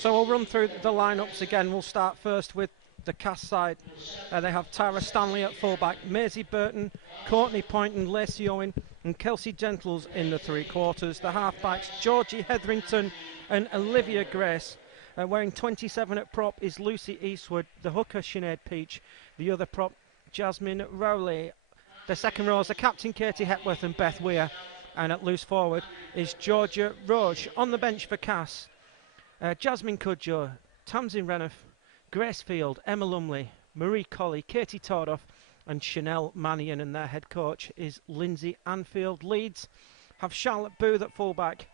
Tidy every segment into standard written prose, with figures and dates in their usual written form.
So we'll run through the lineups again. We'll start first with the Cass side. They have Tara Stanley at fullback, Maisie Burton, Courtney Poynton, Lacey Owen and Kelsey Gentles in the three quarters. The halfbacks, Georgie Hetherington and Olivia Grace. Wearing 27 at prop is Lucy Eastwood, the hooker Sinead Peach, the other prop Jasmine Rowley. The second rows are captain Katie Hepworth and Beth Weir, and at loose forward is Georgia Roche. On the bench for Cass, Jasmine Cudjoe, Tamsin Renouf, Grace Field, Emma Lumley, Marie Colley, Katie Tordoff and Chanel Mannion, and their head coach is Lindsay Anfield. Leeds have Charlotte Booth at fullback,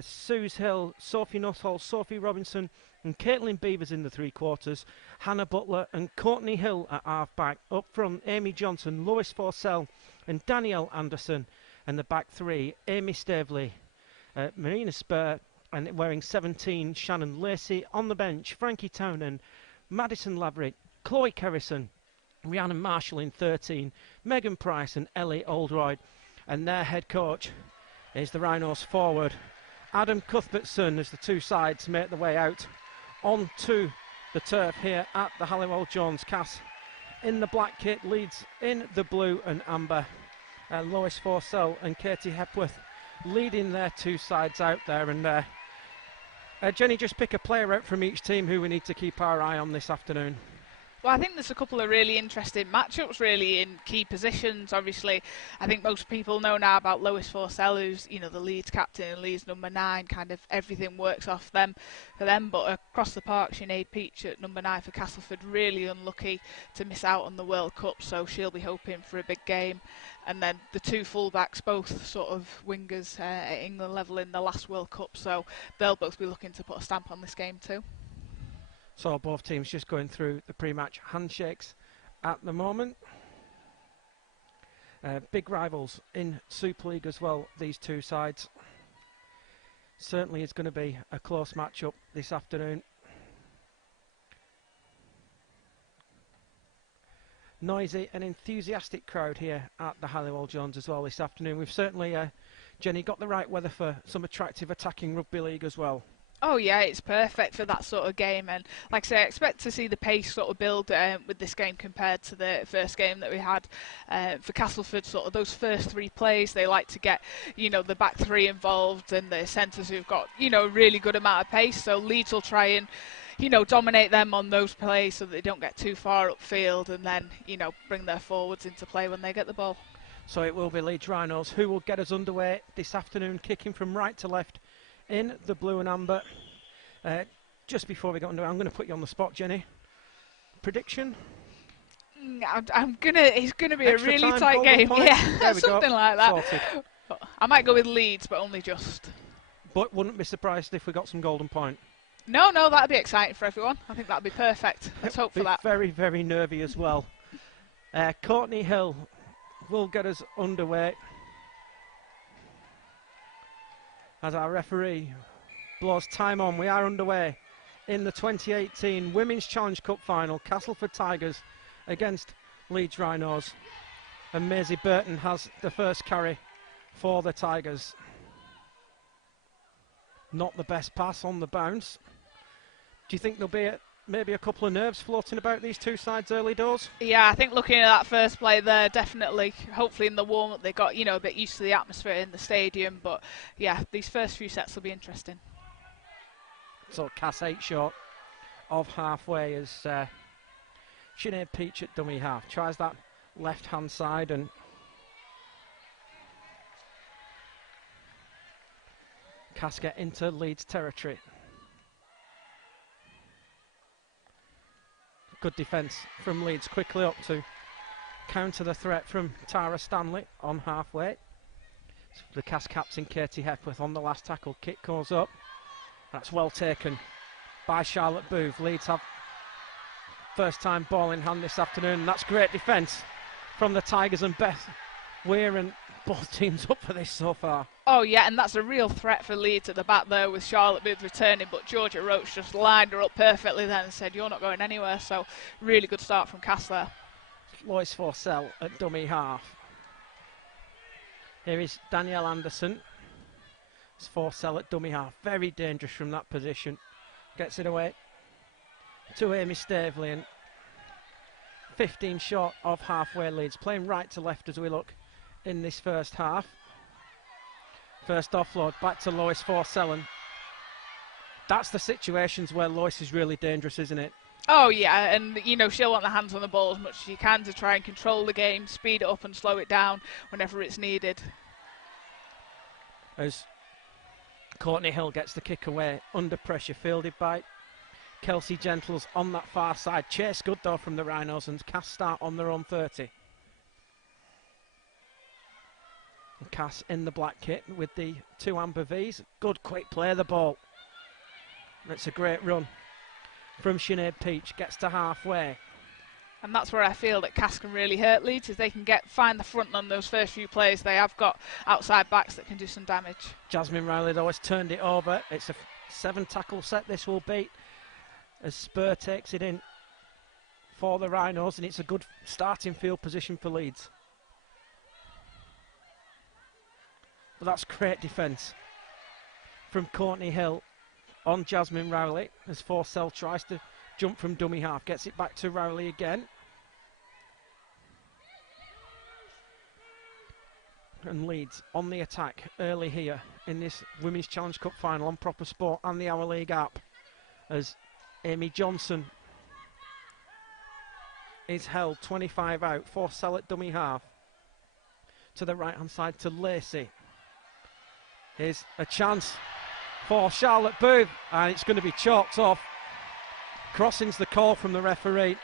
Suze Hill, Sophie Nuttall, Sophie Robinson and Caitlin Beevers in the three quarters, Hannah Butler and Courtney Hill at half-back. Up front, Aimee Johnson, Lois Forsell and Danielle Anderson, and the back three, Aimee Steveley, Marina Spur, and wearing 17, Shannon Lacey. On the bench, Frankie Townend, Madison Laverick, Chloe Kerrison, Rhiannon Marshall in 13, Megan Price and Ellie Oldroyd, and their head coach is the Rhinos forward Adam Cuthertson, as the two sides make the way out onto the turf here at the Halliwell Jones. Cass in the black kit, Leeds in the blue and amber. Lois Forsell and Katie Hepworth leading their two sides out there. And Jenny, just pick a player out from each team who we need to keep our eye on this afternoon. Well, I think there's a couple of really interesting matchups really in key positions. Obviously, I think most people know now about Lois Forsell, who's, you know, the Leeds captain and Leeds number 9. Kind of everything works off them for them. But across the park, Sinead Peach at number 9 for Castleford, really unlucky to miss out on the World Cup, so she'll be hoping for a big game. And then the two fullbacks, both sort of wingers at England level in the last World Cup, so they'll both be looking to put a stamp on this game too. So both teams just going through the pre-match handshakes at the moment. Big rivals in Super League as well, these two sides. Certainly is going to be a close match-up this afternoon. Noisy and enthusiastic crowd here at the Halliwell Jones as well this afternoon. We've certainly, Jenny, got the right weather for some attractive attacking rugby league as well. Oh yeah, it's perfect for that sort of game, and like I say, I expect to see the pace sort of build with this game compared to the first game that we had for Castleford. Sort of those first three plays, they like to get, you know, the back three involved and the centres who've got, you know, a really good amount of pace. So Leeds will try and, you know, dominate them on those plays so that they don't get too far upfield, and then, you know, bring their forwards into play when they get the ball. So it will be Leeds Rhinos who will get us underway this afternoon, kicking from right to left in the blue and amber. Just before we get underway, I'm going to put you on the spot, Jenny. Prediction? It's gonna be Extra a really time, tight game. point. Yeah, something like that. Sorted. I might go with Leeds, but only just. But wouldn't be surprised if we got some golden point. No, that'd be exciting for everyone. I think that'd be perfect. Let's hope for that. Very, very nervy as well. Courtney Hill will get us underway as our referee blows time on. We are underway in the 2018 Women's Challenge Cup final. Castleford Tigers against Leeds Rhinos. And Maisie Burton has the first carry for the Tigers. Not the best pass on the bounce. Do you think there'll be maybe a couple of nerves floating about these two sides early doors? Yeah, I think looking at that first play there, definitely, hopefully in the warm-up they got, you know, a bit used to the atmosphere in the stadium. But yeah, these first few sets will be interesting. So Cass 8 short of halfway as Sinead Peach at dummy half. Tries that left-hand side and Cass get into Leeds territory. Good defence from Leeds, quickly up to counter the threat from Tara Stanley on halfway. So the Cass captain Katie Hepworth on the last tackle. Kick goes up. That's well taken by Charlotte Booth. Leeds have first time ball in hand this afternoon, and that's great defence from the Tigers, and Beth Weir and both teams up for this so far. Oh yeah, and that's a real threat for Leeds at the back there with Charlotte Booth returning, but Georgia Roche just lined her up perfectly then and said, you're not going anywhere. So really good start from Cass there. Lois Forsell at dummy half. Here is Danielle Anderson. It's Forsell at dummy half. Very dangerous from that position. gets it away to Aimee Steveley, and 15 short of halfway Leeds, playing right to left as we look in this first half. First offload back to Lois Forsell, and that's the situations where Lois is really dangerous, isn't it? Oh yeah, and you know, she'll want the hands on the ball as much as she can to try and control the game, speed it up and slow it down whenever it's needed. As Courtney Hill gets the kick away, under pressure, fielded by Kelsey Gentles on that far side. Chase good though from the Rhinos, and Cass start on their own 30. And Cass in the black kit with the 2 amber Vs. Good quick play of the ball. It's a great run from Sinead Peach, gets to halfway. And that's where I feel that Cass can really hurt Leeds, if they can find the front on those first few plays. They have got outside backs that can do some damage. Jasmine Riley though has turned it over. It's a 7 tackle set this will be, as Spur takes it in for the Rhinos, and it's a good starting field position for Leeds. But that's great defence from Courtney Hill on Jasmine Rowley, as Forsell tries to jump from dummy half, gets it back to Rowley again. And Leeds on the attack early here in this Women's Challenge Cup final on Proper Sport and the Our League app, as Amy Johnson is held 25 out. Forsell at dummy half to the right hand side to Lacey. Here's a chance for Charlotte Booth, and it's going to be chalked off. Crossing's the call from the referee.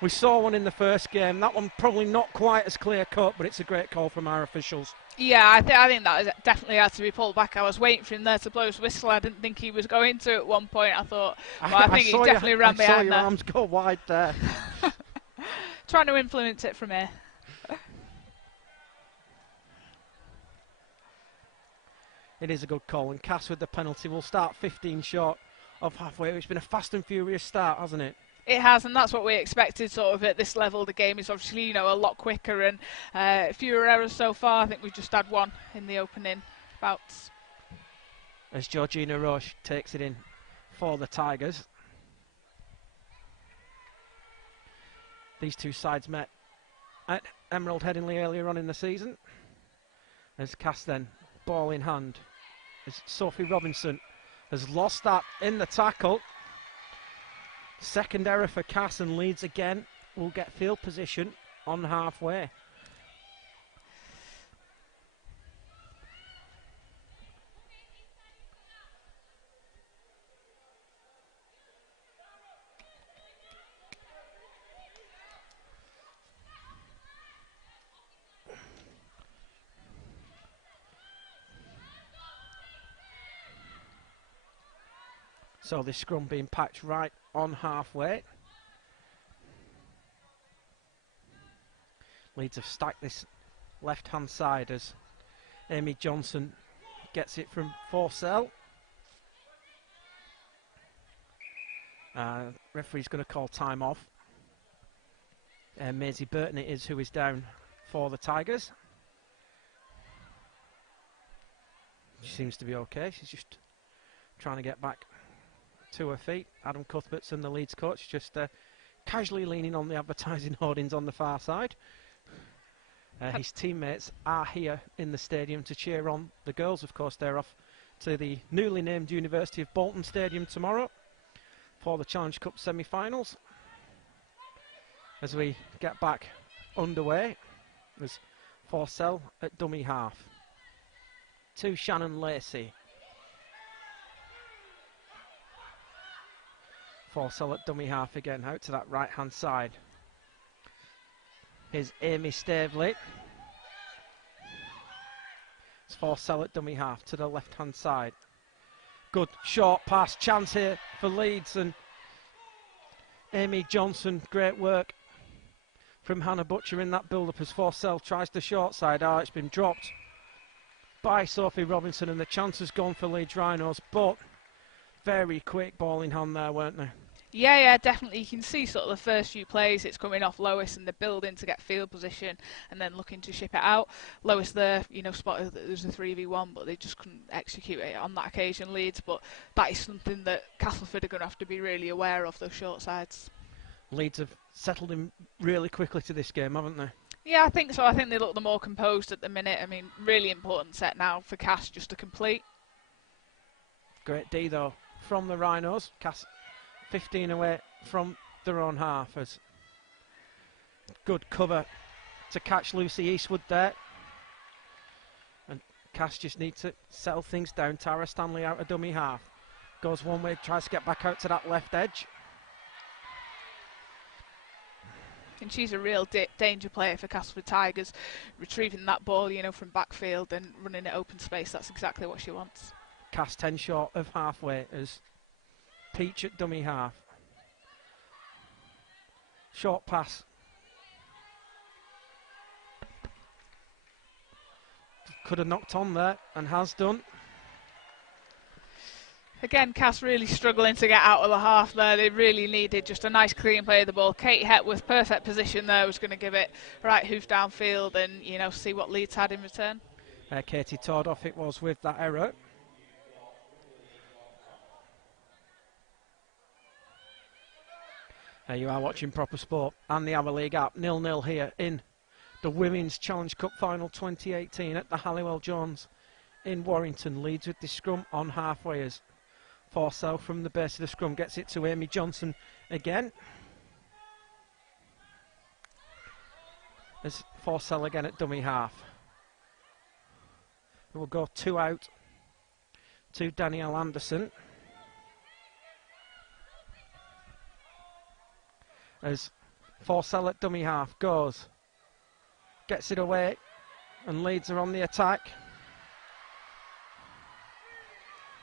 We saw one in the first game. That one probably not quite as clear cut, but it's a great call from our officials. Yeah, I think that definitely had to be pulled back. I was waiting for him there to blow his whistle. I didn't think he was going to at one point. I thought, well, I think he definitely ran behind there. I saw your arms go wide there. Trying to influence it from here. It is a good call, and Cass with the penalty will start 15 short of halfway. It's been a fast and furious start, hasn't it? It has, and that's what we expected sort of at this level. The game is obviously, you know, a lot quicker and fewer errors so far. I think we've just had one in the opening bouts. As Georgina Roche takes it in for the Tigers. These two sides met at Emerald Headingley earlier on in the season. As Cass then, ball in hand, as Sophie Robinson has lost that in the tackle. Second error for Cass, and Leeds again will get field position on halfway. So this scrum being packed right on halfway. Leeds have stacked this left hand side as Amy Johnson gets it from Forsell. Referee's going to call time off. Maisie Burton it is who is down for the Tigers. She seems to be okay. She's just trying to get back to her feet. Adam Cuthertson, the Leeds coach, just casually leaning on the advertising hoardings on the far side. His teammates are here in the stadium to cheer on the girls. Of course, they're off to the newly named University of Bolton Stadium tomorrow for the Challenge Cup semi-finals. As we get back underway, there's Forsell at dummy half to Shannon Lacey. Forsell at dummy half again, out to that right hand side. Here's Aimee Steveley. It's Forsell at dummy half to the left hand side. Good short pass, chance here for Leeds, and Amy Johnson, great work from Hannah Butcher in that build up as Forsell tries the short side. It's been dropped by Sophie Robinson, and the chance has gone for Leeds Rhinos, but very quick ball in hand there, weren't they? Yeah, definitely. You can see sort of the first few plays, it's coming off Lois and they're building to get field position and then looking to ship it out. Lois there, spotted that there was a 3v1, but they just couldn't execute it on that occasion, Leeds. But that is something that Castleford are going to have to be really aware of, those short sides. Leeds have settled in really quickly to this game, haven't they? Yeah, I think so. I think they look the more composed at the minute. I mean, really important set now for Cass just to complete. Great D though from the Rhinos. Cass 15 away from their own half. As good cover to catch Lucy Eastwood there. And Cass just needs to settle things down. Tara Stanley out of dummy half. Goes one way, tries to get back out to that left edge. And she's a real danger player for Castleford Tigers, retrieving that ball, from backfield and running it open space. That's exactly what she wants. Cass 10 short of halfway as Peach at dummy half. Short pass. Could have knocked on there and has done. Again, Cass really struggling to get out of the half there. They really needed just a nice clean play of the ball. Katie Hepworth, perfect position there, was going to give it right hoof downfield and, see what Leeds had in return. Katie Tordoff it was with that error. You are watching Proper Sport and the Hour League app. 0-0 here in the Women's Challenge Cup Final 2018 at the Halliwell Jones in Warrington. Leeds with the scrum on halfway as Forsell from the base of the scrum gets it to Aimee Johnson again. As Forsell again at dummy half. It will go 2 out to Danielle Anderson. As Forsell at dummy half goes, gets it away, and Leeds are on the attack.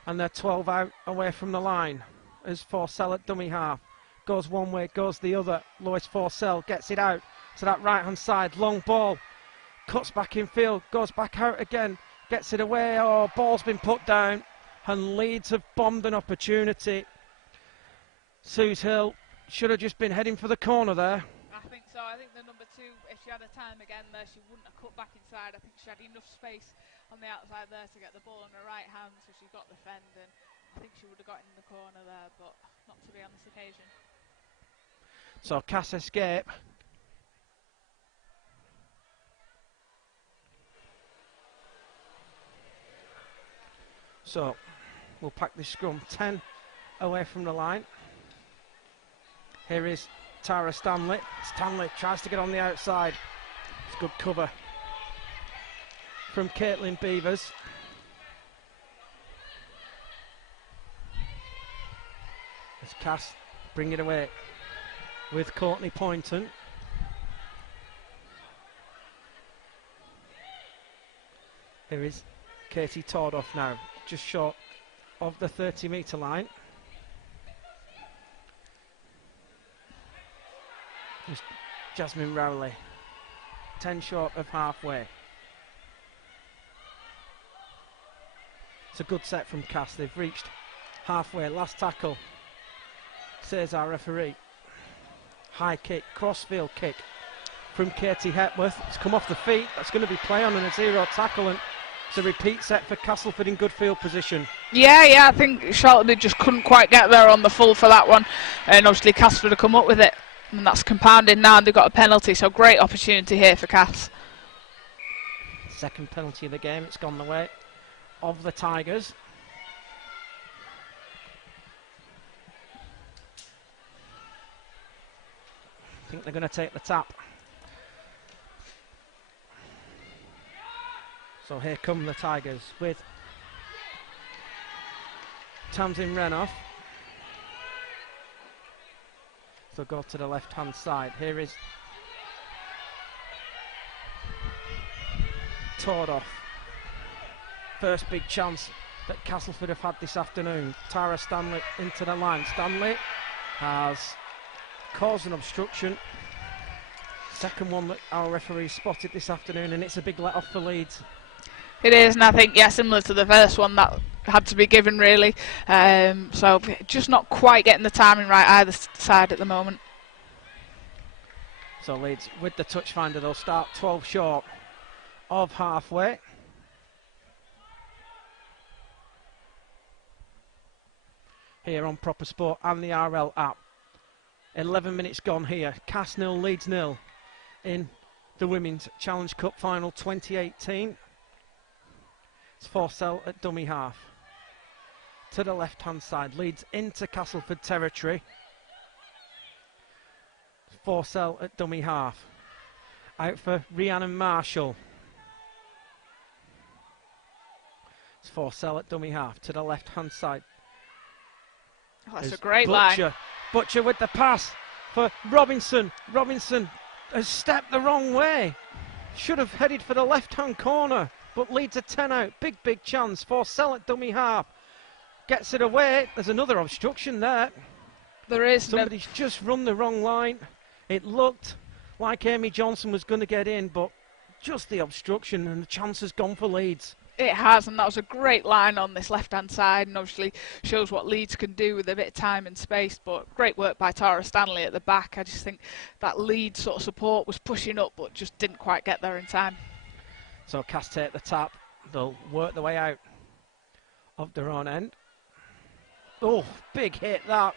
And they're 12 out away from the line. As Forsell at dummy half goes one way, goes the other. Lois Forsell gets it out to that right hand side, long ball, cuts back in field, goes back out again, gets it away. Oh, ball's been put down, and Leeds have bombed an opportunity. Suze Hill should have just been heading for the corner there. I think so. I think the number 2, if she had a time again there, she wouldn't have cut back inside. I think she had enough space on the outside there to get the ball in her right hand, so she got the fend, and I think she would have got in the corner there, but not to be on this occasion. So Cass escape. So we'll pack this scrum 10 away from the line. Here is Tara Stanley. Stanley tries to get on the outside. It's good cover from Caitlin Beevers. As Cass bring it away with Courtney Poynton. Here is Katie Tordoff now, just short of the 30-metre line. Here's Jasmine Rowley, 10 short of halfway. It's a good set from Cass. They've reached halfway. Last tackle, says our referee. High kick, crossfield kick from Katie Hepworth. It's come off the feet. That's going to be play on and a 0 tackle, and it's a repeat set for Castleford in good field position. Yeah, I think Charlotte just couldn't quite get there on the full for that one, and obviously Castleford have come up with it, and that's compounded now, and they've got a penalty, so great opportunity here for Cass. Second penalty of the game. It's gone the way of the Tigers. I think they're going to take the tap. So here come the Tigers with Tamsin Renoff. So go to the left hand side. Here is Tordoff. First big chance that Castleford have had this afternoon. Tara Stanley into the line. Stanley has caused an obstruction. Second one that our referee spotted this afternoon, and it's a big let off for Leeds. It is, and I think, yeah, similar to the first one, that had to be given, really. So just not quite getting the timing right either side at the moment. So Leeds, with the touch finder, they'll start 12 short of halfway. Here on Proper Sport and the RL app. 11 minutes gone here. Cass 0, Leeds 0 in the Women's Challenge Cup Final 2018. It's Forsell at dummy half. To the left-hand side, Leeds into Castleford territory. Forsell at dummy half. Out for Rhiannon Marshall. It's Forsell at dummy half to the left-hand side. Oh, that's a great line. Butcher with the pass for Robinson. Robinson has stepped the wrong way. Should have headed for the left-hand corner, but Leeds a 10 out. Big chance. Forsell at dummy half. Gets it away. There's another obstruction there. There is. Somebody's just run the wrong line. It looked like Aimee Johnson was going to get in, but just the obstruction, and the chance has gone for Leeds. It has, and that was a great line on this left-hand side, and obviously shows what Leeds can do with a bit of time and space, but great work by Tara Stanley at the back. I just think that Leeds sort of support was pushing up, but just didn't quite get there in time. So Cass take the tap. They'll work their way out of their own end. Oh, big hit that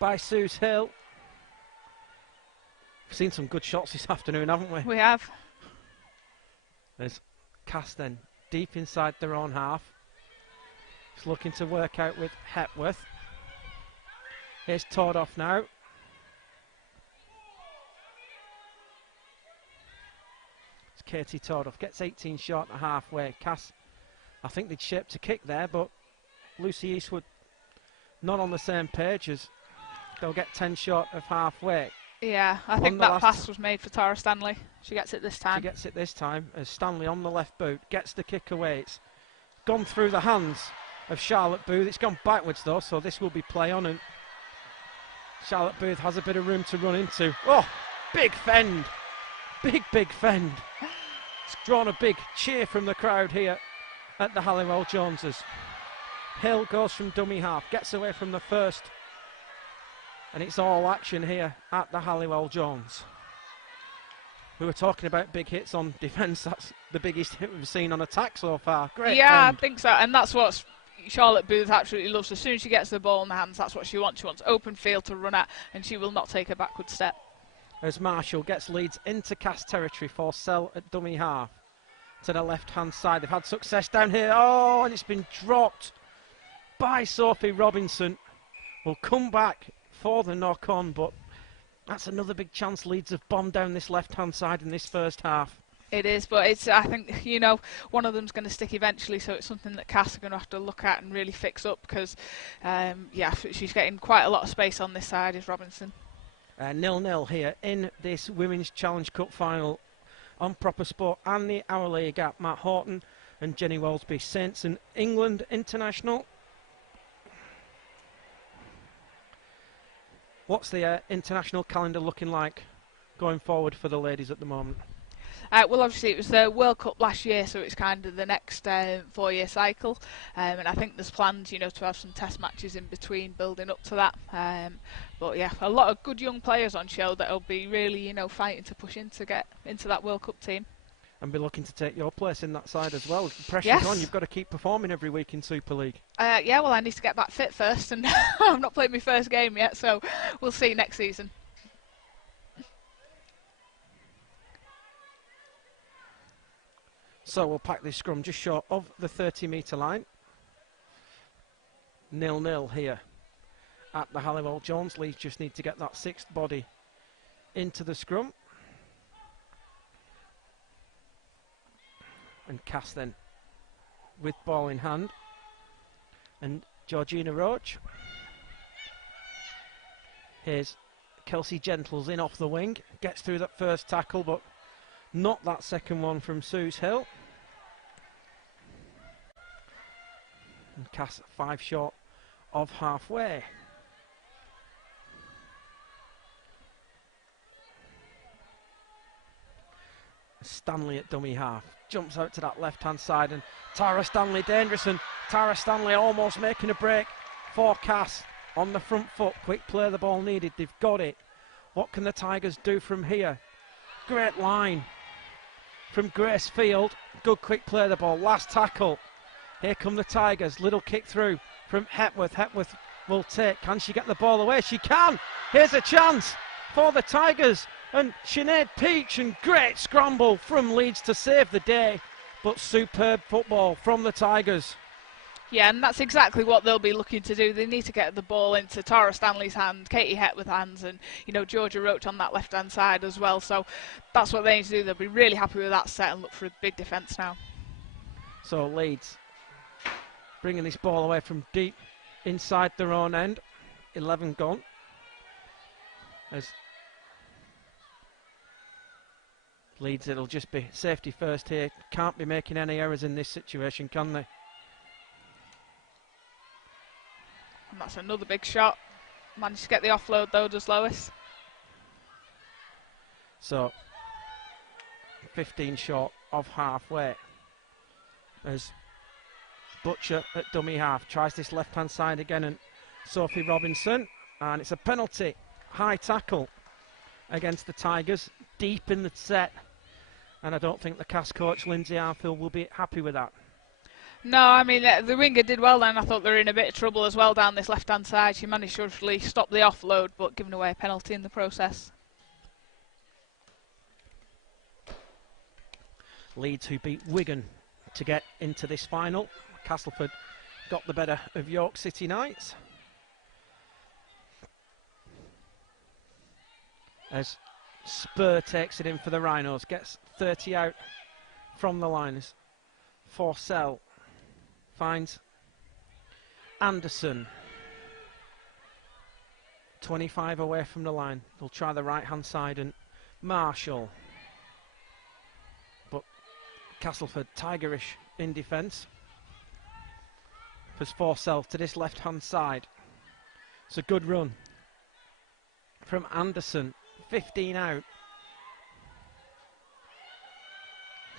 by Suze Hill. We've seen some good shots this afternoon, haven't we? We have. There's Cass then deep inside their own half. Just looking to work out with Hepworth. Here's Tordoff now. It's Katie Tordoff. Gets 18 short at halfway. Cass, I think they'd shaped a kick there, but Lucy Eastwood not on the same page as they'll get 10 short of halfway. Yeah, I think that pass was made for Tara Stanley. She gets it this time. She gets it this time as Stanley on the left boot gets the kick away. It's gone through the hands of Charlotte Booth. It's gone backwards though, so this will be play on, and Charlotte Booth has a bit of room to run into. Oh, big fend. Big fend. It's drawn a big cheer from the crowd here at the Halliwell Joneses. Hill goes from dummy half, gets away from the first, and it's all action here at the Halliwell Jones. We were talking about big hits on defence. That's the biggest hit we've seen on attack so far. Great. Yeah, fend. I think so, and that's what Charlotte Booth absolutely loves. As soon as she gets the ball in the hands, that's what she wants. She wants open field to run at, and she will not take a backward step. As Marshall gets Leeds into Cass territory for Forsell at dummy half. To the left-hand side. They've had success down here. Oh, and it's been dropped by Sophie Robinson. Will come back for the knock-on, but that's another big chance. Leeds have bombed down this left-hand side in this first half. It is, but it's, I think, you know, one of them's going to stick eventually, so it's something that Cass are going to have to look at and really fix up, because, yeah, she's getting quite a lot of space on this side, is Robinson. 0-0 here in this Women's Challenge Cup final on Proper Sport and the Our League app. Matt Horton and Jenny Wellsby, Saints and England international. What's the international calendar looking like going forward for the ladies at the moment? Well, obviously it was the World Cup last year, so it's kind of the next 4-year cycle, and I think there's plans, you know, to have some test matches in between, building up to that. But yeah, a lot of good young players on show that'll be really, you know, fighting to push in to get into that World Cup team. And be looking to take your place in that side as well. The pressure's on. You've got to keep performing every week in Super League. Yeah, well, I need to get back fit first, and I've not played my first game yet, so we'll see next season. So we'll pack this scrum just short of the 30-metre line. 0-0 here at the Halliwell Jones. Leeds just need to get that sixth body into the scrum. And Cass then with ball in hand. And Georgina Roche. Here's Kelsey Gentles in off the wing. Gets through that first tackle, but not that second one from Suze Hill. And Cass 5 short of halfway. Stanley at dummy half. Jumps out to that left-hand side, and Tara Stanley dangerous, and Tara Stanley almost making a break for Cass on the front foot. Quick play, the ball needed. They've got it. What can the Tigers do from here? Great line from Grace Field. Good quick play, the ball. Last tackle. Here come the Tigers. Little kick through from Hepworth. Hepworth will take. Can she get the ball away? She can. Here's a chance for the Tigers. And Sinead Peach, and great scramble from Leeds to save the day. But superb football from the Tigers. Yeah, and that's exactly what they'll be looking to do. They need to get the ball into Tara Stanley's hand, Katie Hepworth's hands, and Georgia Roche on that left-hand side as well. So that's what they need to do. They'll be really happy with that set and look for a big defence now. So Leeds bringing this ball away from deep inside their own end. 11 gone. As Leeds, it'll just be safety first here. Can't be making any errors in this situation, can they? And that's another big shot. Managed to get the offload though, does Lois. So 15 short of halfway. As Butcher at dummy half tries this left-hand side again, and Sophie Robinson, and it's a penalty. High tackle against the Tigers deep in the set, and I don't think the Cass coach Lindsay Arfield will be happy with that. No, I mean, the winger did well then. I thought they were in a bit of trouble as well down this left-hand side. She managed to actually stop the offload, but giving away a penalty in the process. Leeds, who beat Wigan to get into this final. Castleford got the better of York City Knights. As Spur takes it in for the Rhinos, gets 30 out from the line. Forsell finds Anderson. 25 away from the line. They'll try the right-hand side, and Marshall. But Castleford Tigerish in defence. As Forsell to this left-hand side. It's a good run from Anderson. 15 out.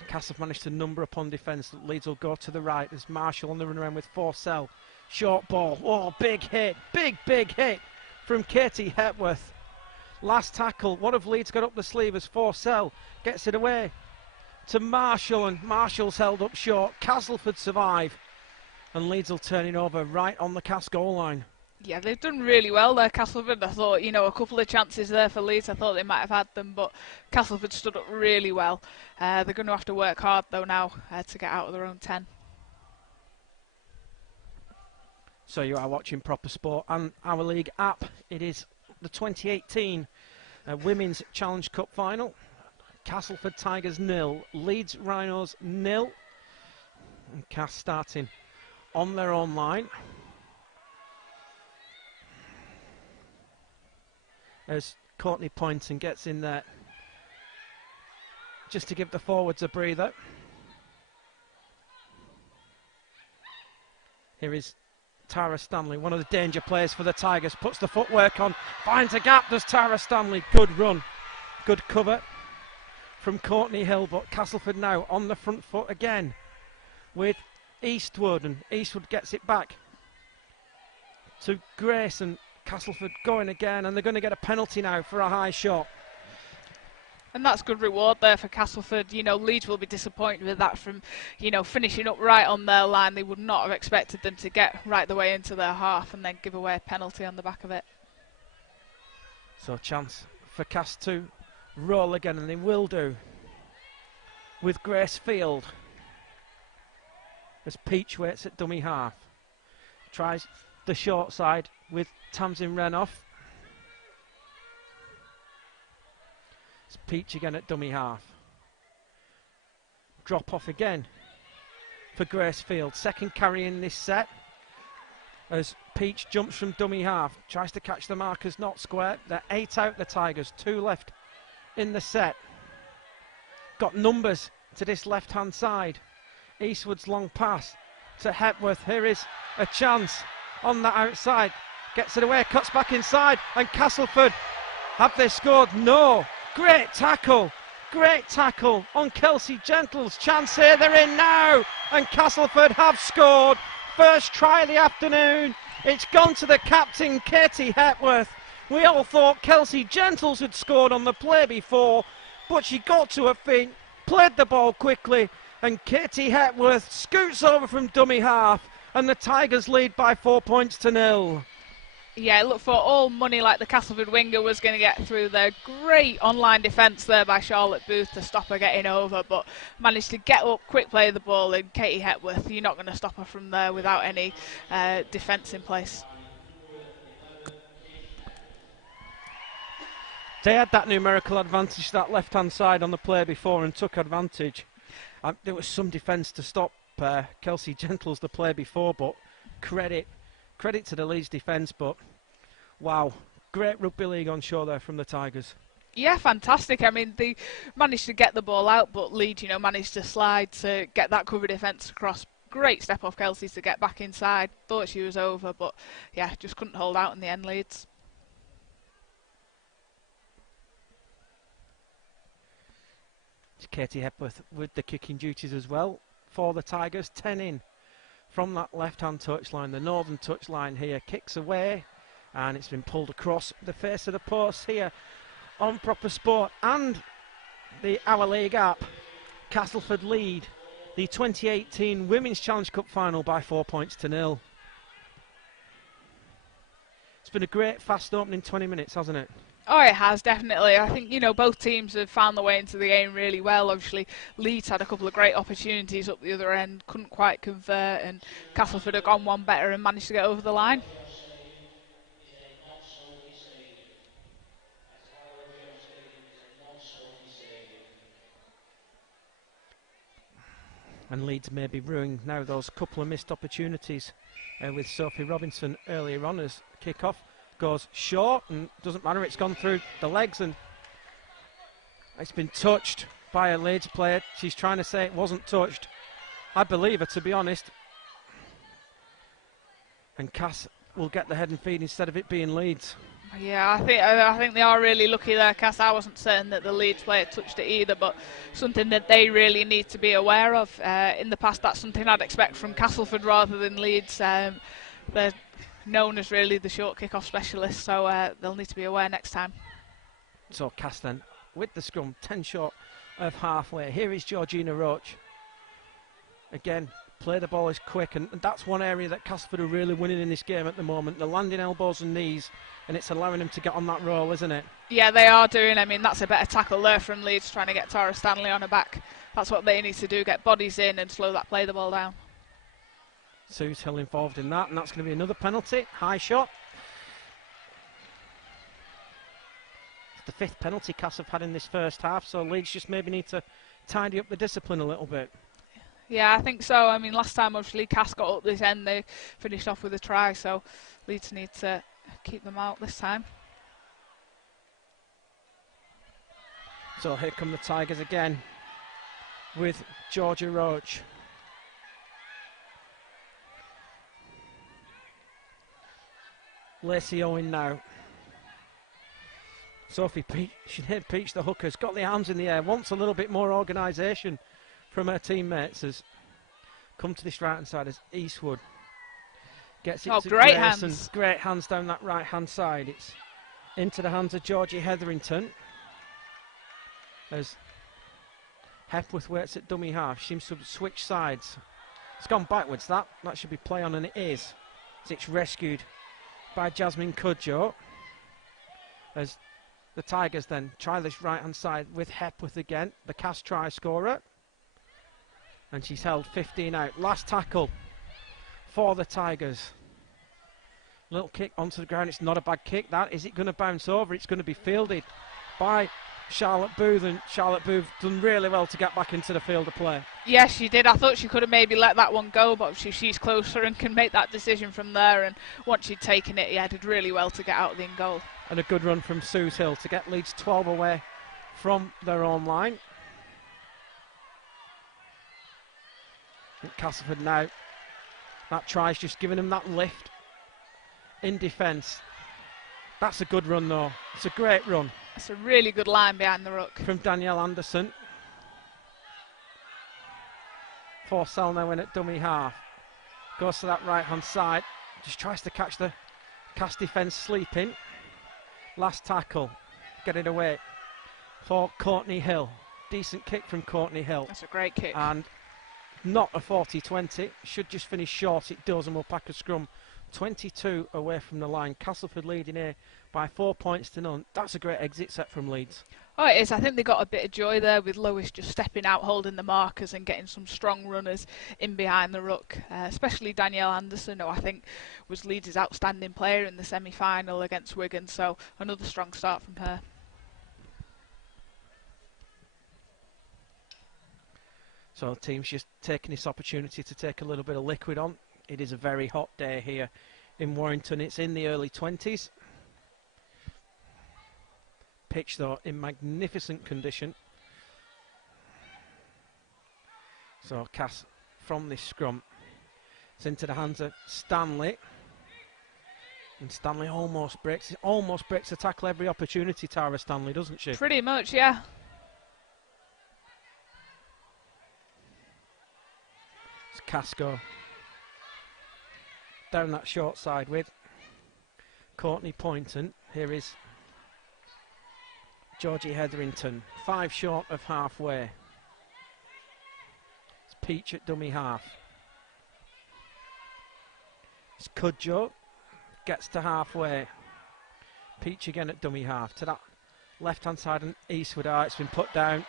Castleford managed to number upon defence. Leeds will go to the right. There's Marshall on the run around with Forsell. Short ball. Oh, big hit. Big hit from Katie Hepworth. Last tackle. What have Leeds got up the sleeve as Forsell gets it away to Marshall, and Marshall's held up short. Castleford survive, and Leeds will turn it over right on the Cass goal line. Yeah, they've done really well there, Castleford. I thought, a couple of chances there for Leeds. I thought they might have had them, but Castleford stood up really well. They're going to have to work hard, though, now to get out of their own 10. So you are watching Proper Sport and our league app. It is the 2018 Women's Challenge Cup final. Castleford Tigers 0, Leeds Rhinos 0. And Cass starting on their own line. As Courtney Poynton gets in there just to give the forwards a breather. Here is Tara Stanley, one of the danger players for the Tigers, puts the footwork on, finds a gap, does Tara Stanley. Good run, good cover from Courtney Hill, but Castleford now on the front foot again with Eastwood, and Eastwood gets it back to Grace, and Castleford going again, and they're going to get a penalty now for a high shot. And that's good reward there for Castleford. Leeds will be disappointed with that from, finishing up right on their line. They would not have expected them to get right the way into their half and then give away a penalty on the back of it. So a chance for Cass to roll again, and they will do with Grace Field. As Peach waits at dummy half. Tries the short side with Tamsin Renoff. It's Peach again at dummy half. Drop off again for Grace Field. Second carry in this set. As Peach jumps from dummy half. Tries to catch the markers, not square. They're 8 out, the Tigers. 2 left in the set. Got numbers to this left-hand side. Eastwood's long pass to Hepworth. Here is a chance on that outside. Gets it away, cuts back inside, and Castleford, have they scored? No. Great tackle. Great tackle on Kelsey Gentles. Chance here, they're in now. And Castleford have scored. First try of the afternoon. It's gone to the captain, Katie Hepworth. We all thought Kelsey Gentles had scored on the play before, but she got to her feet, played the ball quickly, and Katie Hepworth scoots over from dummy half, and the Tigers lead by 4 points to 0. Yeah, it looked for all money like the Castleford winger was going to get through there. Great online defence there by Charlotte Booth to stop her getting over, but managed to get up, quick play the ball, and Katie Hepworth, you're not going to stop her from there without any defence in place. They had that numerical advantage, that left-hand side on the play before, and took advantage. There was some defence to stop Kelsey Gentles the play before, but credit to the Leeds defence. But wow, great rugby league on show there from the Tigers. Yeah, fantastic. I mean, they managed to get the ball out, but Leeds, managed to slide to get that cover defence across. Great step off Kelsey to get back inside. Thought she was over, but yeah, just couldn't hold out in the end, Leeds. Katie Hepworth with the kicking duties as well for the Tigers. 10 in from that left-hand touchline, the northern touchline here. Kicks away, and it's been pulled across the face of the post here on Proper Sport and the Our League app. Castleford lead the 2018 Women's Challenge Cup final by 4 points to 0. It's been a great fast opening 20 minutes, hasn't it? Oh, it has, definitely. I think, both teams have found their way into the game really well. Obviously, Leeds had a couple of great opportunities up the other end, couldn't quite convert, and Castleford have gone one better and managed to get over the line. And Leeds may be ruining now those couple of missed opportunities with Sophie Robinson earlier on as kickoff goes short, and doesn't matter, it's gone through the legs and it's been touched by a Leeds player. She's trying to say it wasn't touched. I believe her, to be honest. And Cass will get the head and feet instead of it being Leeds. Yeah, I think they are really lucky there, Cass. I wasn't certain that the Leeds player touched it either, but something that they really need to be aware of. In the past, that's something I'd expect from Castleford rather than Leeds. They're known as really the short kick-off specialists, so they'll need to be aware next time. So Cass then with the scrum, 10 short of halfway. Here is Georgina Roche. Again, play the ball is quick, and that's one area that Castleford are really winning in this game at the moment. They're landing elbows and knees, and it's allowing them to get on that roll, isn't it? Yeah, they are doing. I mean, that's a better tackle there from Leeds, trying to get Tara Stanley on her back. That's what they need to do, get bodies in and slow that play the ball down. Sue's Hill involved in that, and that's going to be another penalty. High shot. It's the fifth penalty Cass have had in this first half, so Leeds just maybe need to tidy up the discipline a little bit. Yeah, I think so. I mean, last time obviously Cass got up this end, they finished off with a try, so Leeds need to keep them out this time. So here come the Tigers again with Georgia Roche. Lacey Owen now. Sophie Peach, the hooker's got the arms in the air, wants a little bit more organisation from her teammates. Has come to this right hand side as Eastwood gets it to great Grace, hands. and great hands down that right hand side. It's into the hands of Georgie Hetherington as Hepworth waits at dummy half. She seems to switch sides. It's gone backwards, that should be play on, and it is. As it's rescued by Jasmine Cudjoe as the Tigers then try this right hand side with Hepworth again, the Cass try scorer, and she's held 15 out. Last tackle for the Tigers. Little kick onto the ground. It's not a bad kick, that. Is it going to bounce over? It's going to be fielded by Charlotte Booth, and Charlotte Booth done really well to get back into the field of play. Yes, she did. I thought she could have maybe let that one go, but she's closer and can make that decision from there, and once she'd taken it, did really well to get out of the in goal. And a good run from Sue's Hill to get Leeds 12 away from their own line. And Castleford now, that try's just giving them that lift in defence. That's a good run though. It's a great run. That's a really good line behind the ruck. From Danielle Anderson. Forsell now in at dummy half. Goes to that right hand side. Just tries to catch the Cass defence sleeping. Last tackle. Get it away for Courtney Hill. Decent kick from Courtney Hill. That's a great kick. And not a 40-20. Should just finish short. It does, and we'll pack a scrum. 22 away from the line. Castleford leading here by 4 points to none. That's a great exit set from Leeds. Oh, it is. I think they got a bit of joy there with Lois just stepping out, holding the markers and getting some strong runners in behind the ruck, especially Danielle Anderson, who I think was Leeds' outstanding player in the semi-final against Wigan, so another strong start from her. So the team's just taking this opportunity to take a little bit of liquid on. It is a very hot day here in Warrington. It's in the early 20s. Pitch though in magnificent condition. So Cass from this scrum. It's into the hands of Stanley. And Stanley almost breaks a tackle every opportunity, Tara Stanley, doesn't she? Pretty much, yeah. It's Casco. Down that short side with Courtney Poynton. Here is Georgie Hetherington. 5 short of halfway. It's Peach at dummy half. It's Cudjoe. Gets to halfway. Peach again at dummy half. To that left hand side and Eastwood. It's been put down.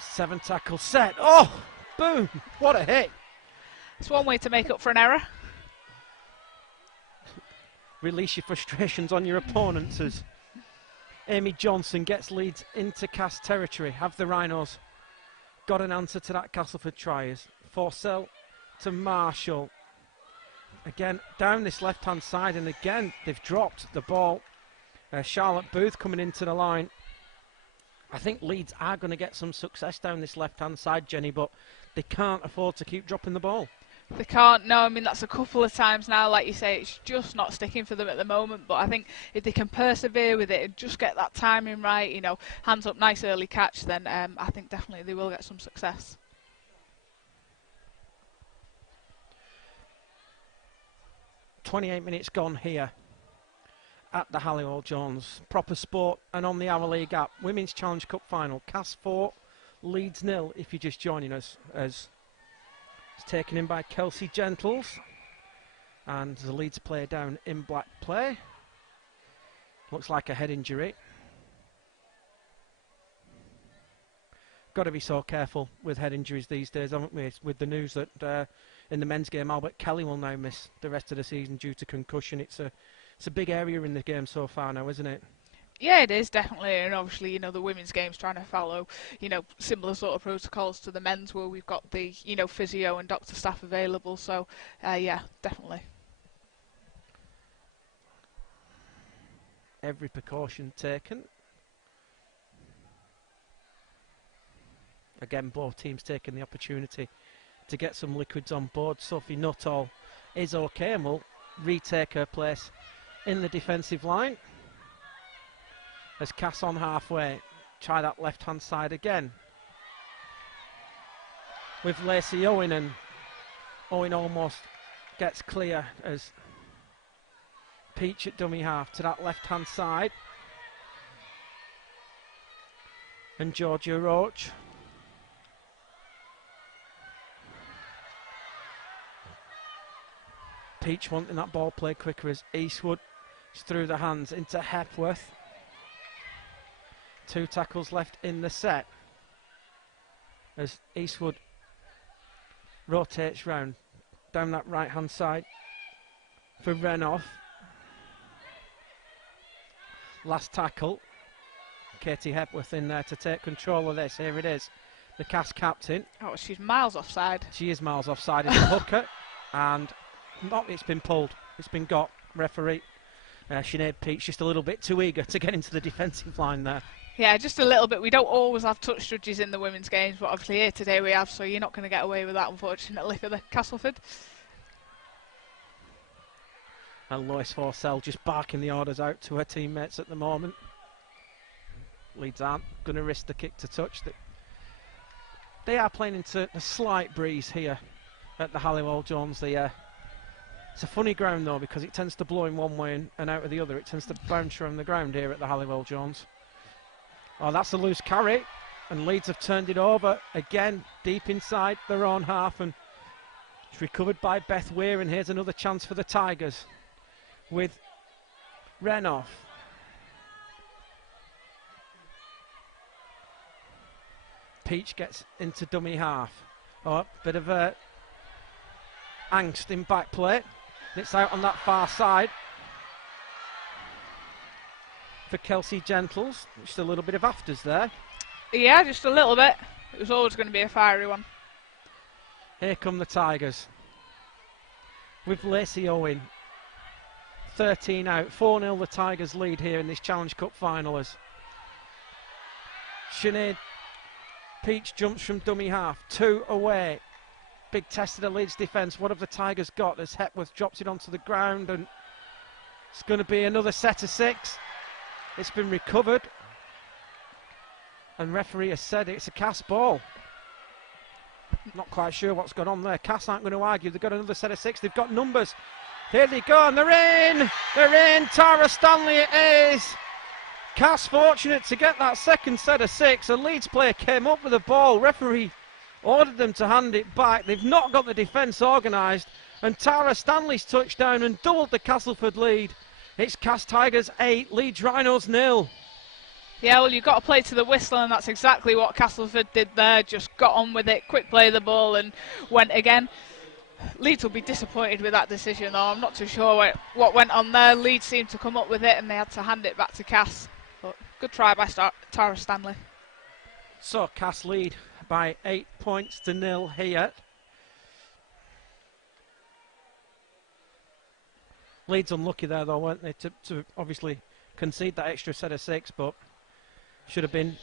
7 tackle set. Oh! Boom! What a hit! It's one way to make up for an error. Release your frustrations on your opponents as Amy Johnson gets Leeds into Cass territory. Have the Rhinos got an answer to that Castleford tries? Forsell to Marshall. Again, down this left-hand side, and again, they've dropped the ball. Charlotte Booth coming into the line. I think Leeds are going to get some success down this left-hand side, Jenny, but they can't afford to keep dropping the ball. They can't, no, I mean that's a couple of times now, like you say, it's just not sticking for them at the moment, but I think if they can persevere with it and just get that timing right, you know, hands up, nice early catch, then I think definitely they will get some success. "28 minutes gone here at the Halliwell Jones. Proper sport and on the Our League app. Women's Challenge Cup final. Cass 4, Leeds 0 if you're just joining us, as it's taken in by Kelsey Gentles, and the Leeds player down in black play. Looks like a head injury. Got to be so careful with head injuries these days, haven't we? With the news that in the men's game, Albert Kelly will now miss the rest of the season due to concussion. It's a big area in the game so far now, isn't it? Yeah, it is, definitely, and obviously, you know, the women's game's trying to follow, you know, similar sort of protocols to the men's, where we've got the, you know, physio and doctor staff available, so, yeah, definitely. Every precaution taken. Again, both teams taking the opportunity to get some liquids on board. Sophie Nuttall is okay and will retake her place in the defensive line. As Cass on halfway, try that left-hand side again with Lacey Owen, and Owen almost gets clear as Peach at dummy half to that left-hand side. And Georgia Roche. Peach wanting that ball played quicker as Eastwood is through the hands into Hepworth. 2 tackles left in the set as Eastwood rotates round down that right hand side for Renoff. Last tackle, Katie Hepworth in there to take control of this. Here it is, the Cass captain. Oh, she's miles offside. She is miles offside as a hooker, and it's been pulled, it's been got. Referee Sinead Peach just a little bit too eager to get into the defensive line there. Yeah, just a little bit. We don't always have touch judges in the women's games, but obviously here today we have, so you're not going to get away with that, unfortunately, for the Castleford. And Lois Forsell just barking the orders out to her teammates at the moment. Leeds aren't going to risk the kick to touch. They are playing into a slight breeze here at the Halliwell Jones. It's a funny ground though, because it tends to blow in one way and out of the other. It tends to bounce around the ground here at the Halliwell Jones. Oh, that's a loose carry, and Leeds have turned it over again deep inside their own half, and it's recovered by Beth Weir, and here's another chance for the Tigers with Renoff. Peach gets into dummy half. Oh, bit of angst in back play. It's out on that far side for Kelsey Gentles. Just a little bit of afters there. Yeah, just a little bit. It was always going to be a fiery one. Here come the Tigers with Lacey Owen. 13 out. 4-0 the Tigers lead here in this Challenge Cup final as Sinead Peach jumps from dummy half. 2 away. Big test of the Leeds defence. What have the Tigers got as Hepworth drops it onto the ground, and it's going to be another set of 6. It's been recovered, and referee has said it's a Cass ball. Not quite sure what's gone on there. Cass aren't going to argue. They've got another set of 6. They've got numbers. Here they go, and they're in. They're in. Tara Stanley it is. Cass fortunate to get that second set of 6. A Leeds player came up with the ball. Referee ordered them to hand it back. They've not got the defence organised, and Tara Stanley's touchdown and doubled the Castleford lead. It's Cass Tigers 8, Leeds Rhinos 0. Yeah, well, you've got to play to the whistle, and that's exactly what Castleford did there. Just got on with it, quick play the ball, and went again. Leeds will be disappointed with that decision, though. I'm not too sure what went on there. Leeds seemed to come up with it, and they had to hand it back to Cass. But good try by Tara Stanley. So Cass lead by 8 points to 0 here. Leeds unlucky there though, weren't they, to obviously concede that extra set of 6, but should have been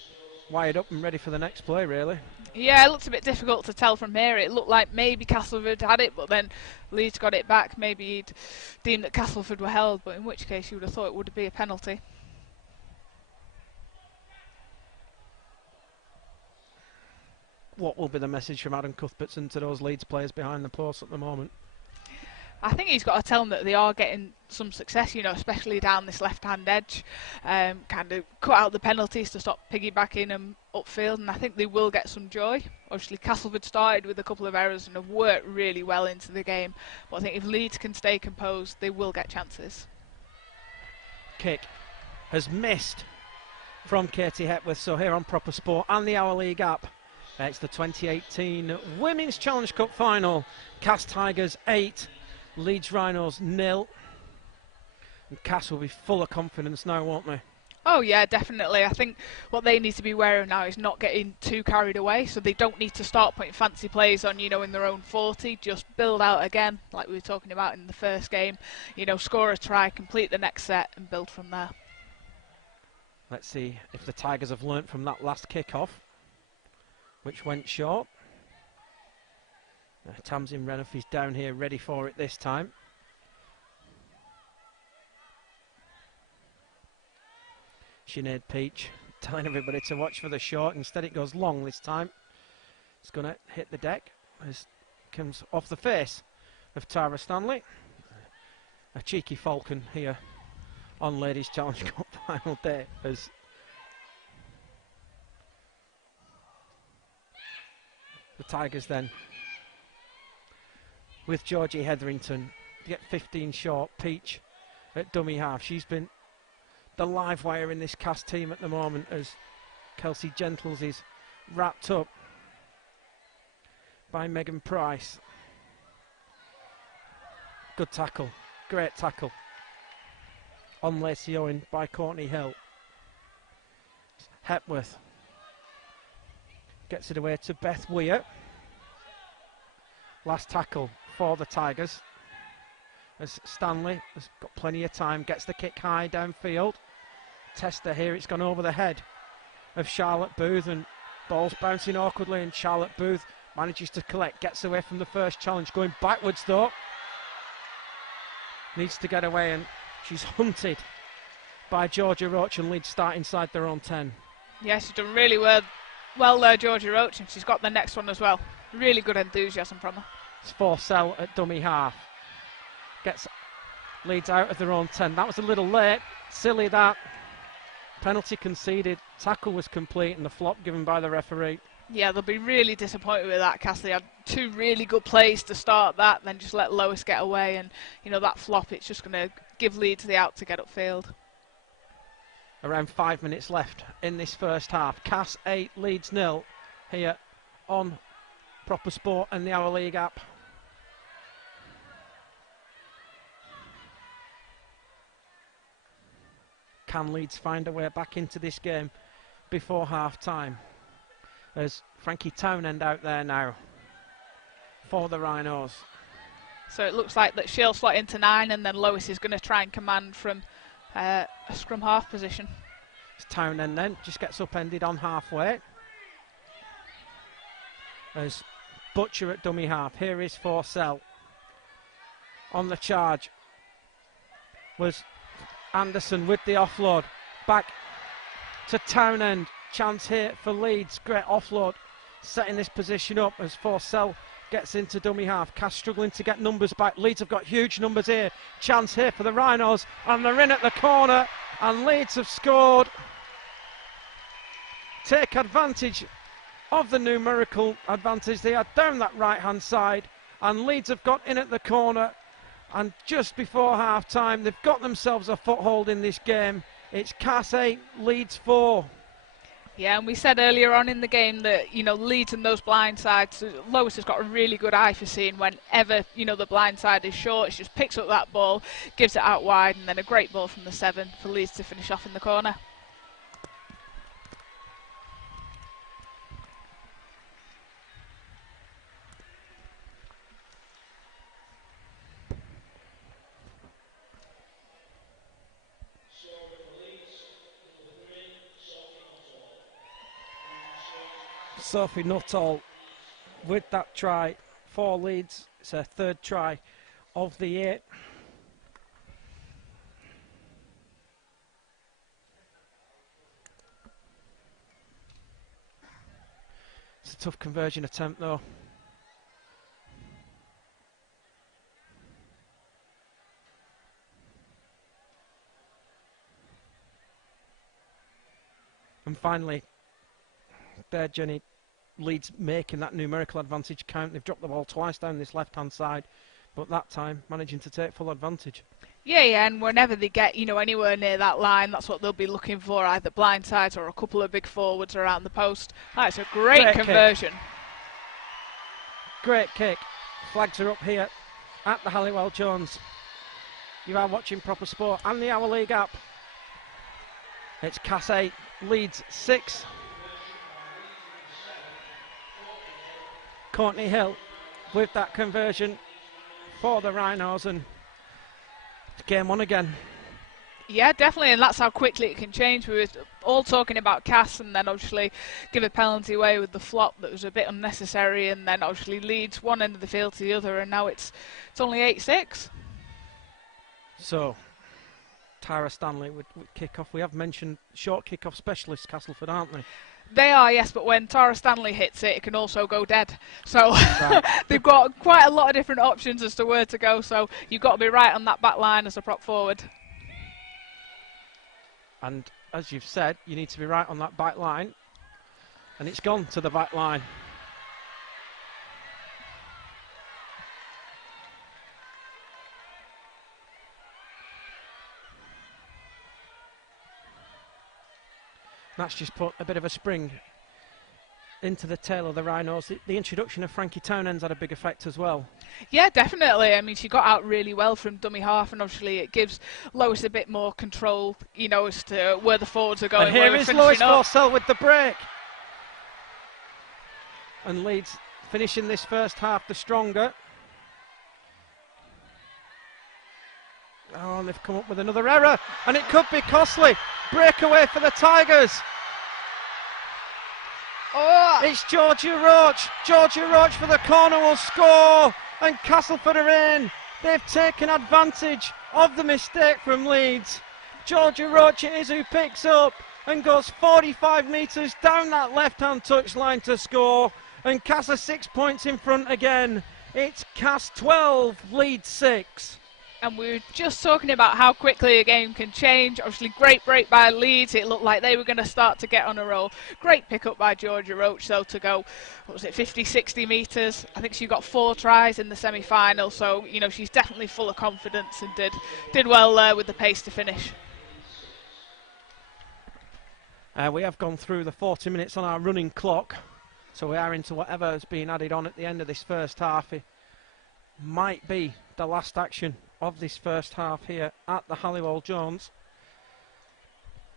wired up and ready for the next play, really. Yeah, it looked a bit difficult to tell from here. It looked like maybe Castleford had it, but then Leeds got it back. Maybe he'd deemed that Castleford were held, but in which case you would have thought it would be a penalty. What will be the message from Adam Cuthertson to those Leeds players behind the post at the moment? I think he's got to tell them that they are getting some success, you know, especially down this left-hand edge. Kind of cut out the penalties to stop piggybacking them upfield, and I think they will get some joy. Obviously, Castleford started with a couple of errors and have worked really well into the game. But I think if Leeds can stay composed, they will get chances. Kick has missed from Katie Hepworth, so here on Proper Sport and the Our League app. It's the 2018 Women's Challenge Cup final. Cass Tigers 8, Leeds Rhinos 0. And Cass will be full of confidence now, won't they? Oh yeah, definitely. I think what they need to be wary of now is not getting too carried away, so they don't need to start putting fancy plays on, you know, in their own 40. Just build out again, like we were talking about in the first game. You know, score a try, complete the next set, and build from there. Let's see if the Tigers have learnt from that last kick-off, which went short. Tamsin Renoff is down here ready for it this time. Sinead Peach telling everybody to watch for the short. Instead it goes long this time. It's going to hit the deck as it comes off the face of Tara Stanley. A cheeky falcon here on Ladies Challenge Cup final day as the Tigers then with Georgie Hetherington to get 15 short. Peach at dummy half. She's been the live wire in this Cass team at the moment as Kelsey Gentles is wrapped up by Megan Price. Good tackle, great tackle on Lacey Owen by Courtney Hill. Hepworth gets it away to Beth Weir. Last tackle for the Tigers as Stanley has got plenty of time, gets the kick high downfield. Tester here, it's gone over the head of Charlotte Booth, and ball's bouncing awkwardly, and Charlotte Booth manages to collect, gets away from the first challenge, going backwards though. Needs to get away, and she's hunted by Georgia Roche, and Leeds start inside their own 10. Yeah, she's done really well there, Georgia Roche, and she's got the next one as well. Really good enthusiasm from her. It's Forsell at dummy half. Gets Leeds out of their own 10. That was a little late. Silly that. Penalty conceded. Tackle was complete and the flop given by the referee. Yeah, they'll be really disappointed with that. Castle had two really good plays to start that, then just let Lois get away, and that flop, it's just going to give Leeds the out to get upfield. Around 5 minutes left in this first half. Cass 8, Leeds 0 here on Proper Sport and the Our League app. Can Leeds find a way back into this game before half time? There's Frankie Townend out there now for the Rhinos. So it looks like that she'll slot into 9, and then Lois is going to try and command from a scrum half position. It's Townend then, just gets upended on halfway. There's Butcher at dummy half. Here is Forsell. On the charge was Anderson with the offload. Back to Townend. Chance here for Leeds. Great offload. Setting this position up as Forsell gets into dummy half. Cass struggling to get numbers back. Leeds have got huge numbers here. Chance here for the Rhinos. And they're in at the corner. And Leeds have scored. Take advantage of the numerical advantage they had down that right hand side, and Leeds have got in at the corner, and just before half time they've got themselves a foothold in this game. It's Cass 8, Leeds 4. Yeah, and we said earlier on in the game that Leeds and those blind sides, Lois has got a really good eye for seeing whenever the blind side is short. She just picks up that ball, gives it out wide, and then a great ball from the 7 for Leeds to finish off in the corner. Sophie Nuttall with that try for Leeds. It's her third try of the 8. It's a tough conversion attempt though. And finally, there, Jenny, Leeds making that numerical advantage count. They've dropped the ball twice down this left-hand side, but that time managing to take full advantage. Yeah, and whenever they get, anywhere near that line, that's what they'll be looking for, either blind sides or a couple of big forwards around the post. That's a great conversion. Kick. Great kick. Flags are up here at the Halliwell Jones. You are watching Proper Sport and the Our League app. It's Cass 8, Leeds 6. Courtney Hill with that conversion for the Rhinos, and game on again. Yeah, definitely, and that's how quickly it can change. We were all talking about Cass, and then obviously give a penalty away with the flop that was a bit unnecessary, and then obviously Leeds one end of the field to the other, and now it's only 8-6. So Tara Stanley with kick-off. We have mentioned short kick-off specialists, Castleford, aren't they? They are, yes, but when Tara Stanley hits it, it can also go dead. So right. They've got quite a lot of different options as to where to go, so you've got to be right on that back line as a prop forward. And as you've said, you need to be right on that back line, and it's gone to the back line. That's just put a bit of a spring into the tail of the Rhinos. The introduction of Frankie Townend's had a big effect as well. Yeah, definitely. I mean, she got out really well from dummy half, and obviously it gives Lois a bit more control, as to where the forwards are going. And here is Lois Forsell with the break. And Leeds finishing this first half the stronger. Oh, and they've come up with another error, and it could be costly. Breakaway for the Tigers. Oh. It's Georgia Roche. Georgia Roche for the corner will score, and Castleford are in. They've taken advantage of the mistake from Leeds. Georgia Roche it is who picks up and goes 45 metres down that left-hand touchline to score. And Cass are 6 points in front again. It's Cass 12, Leeds 6. And we were just talking about how quickly a game can change. Obviously, great break by Leeds. It looked like they were going to start to get on a roll. Great pick up by Georgia Roche, though, to go, 50, 60 metres. I think she got 4 tries in the semi-final. So, she's definitely full of confidence and did well with the pace to finish. We have gone through the 40 minutes on our running clock. So we are into whatever has been added on at the end of this first half. It might be the last action of this first half here at the Halliwell Jones.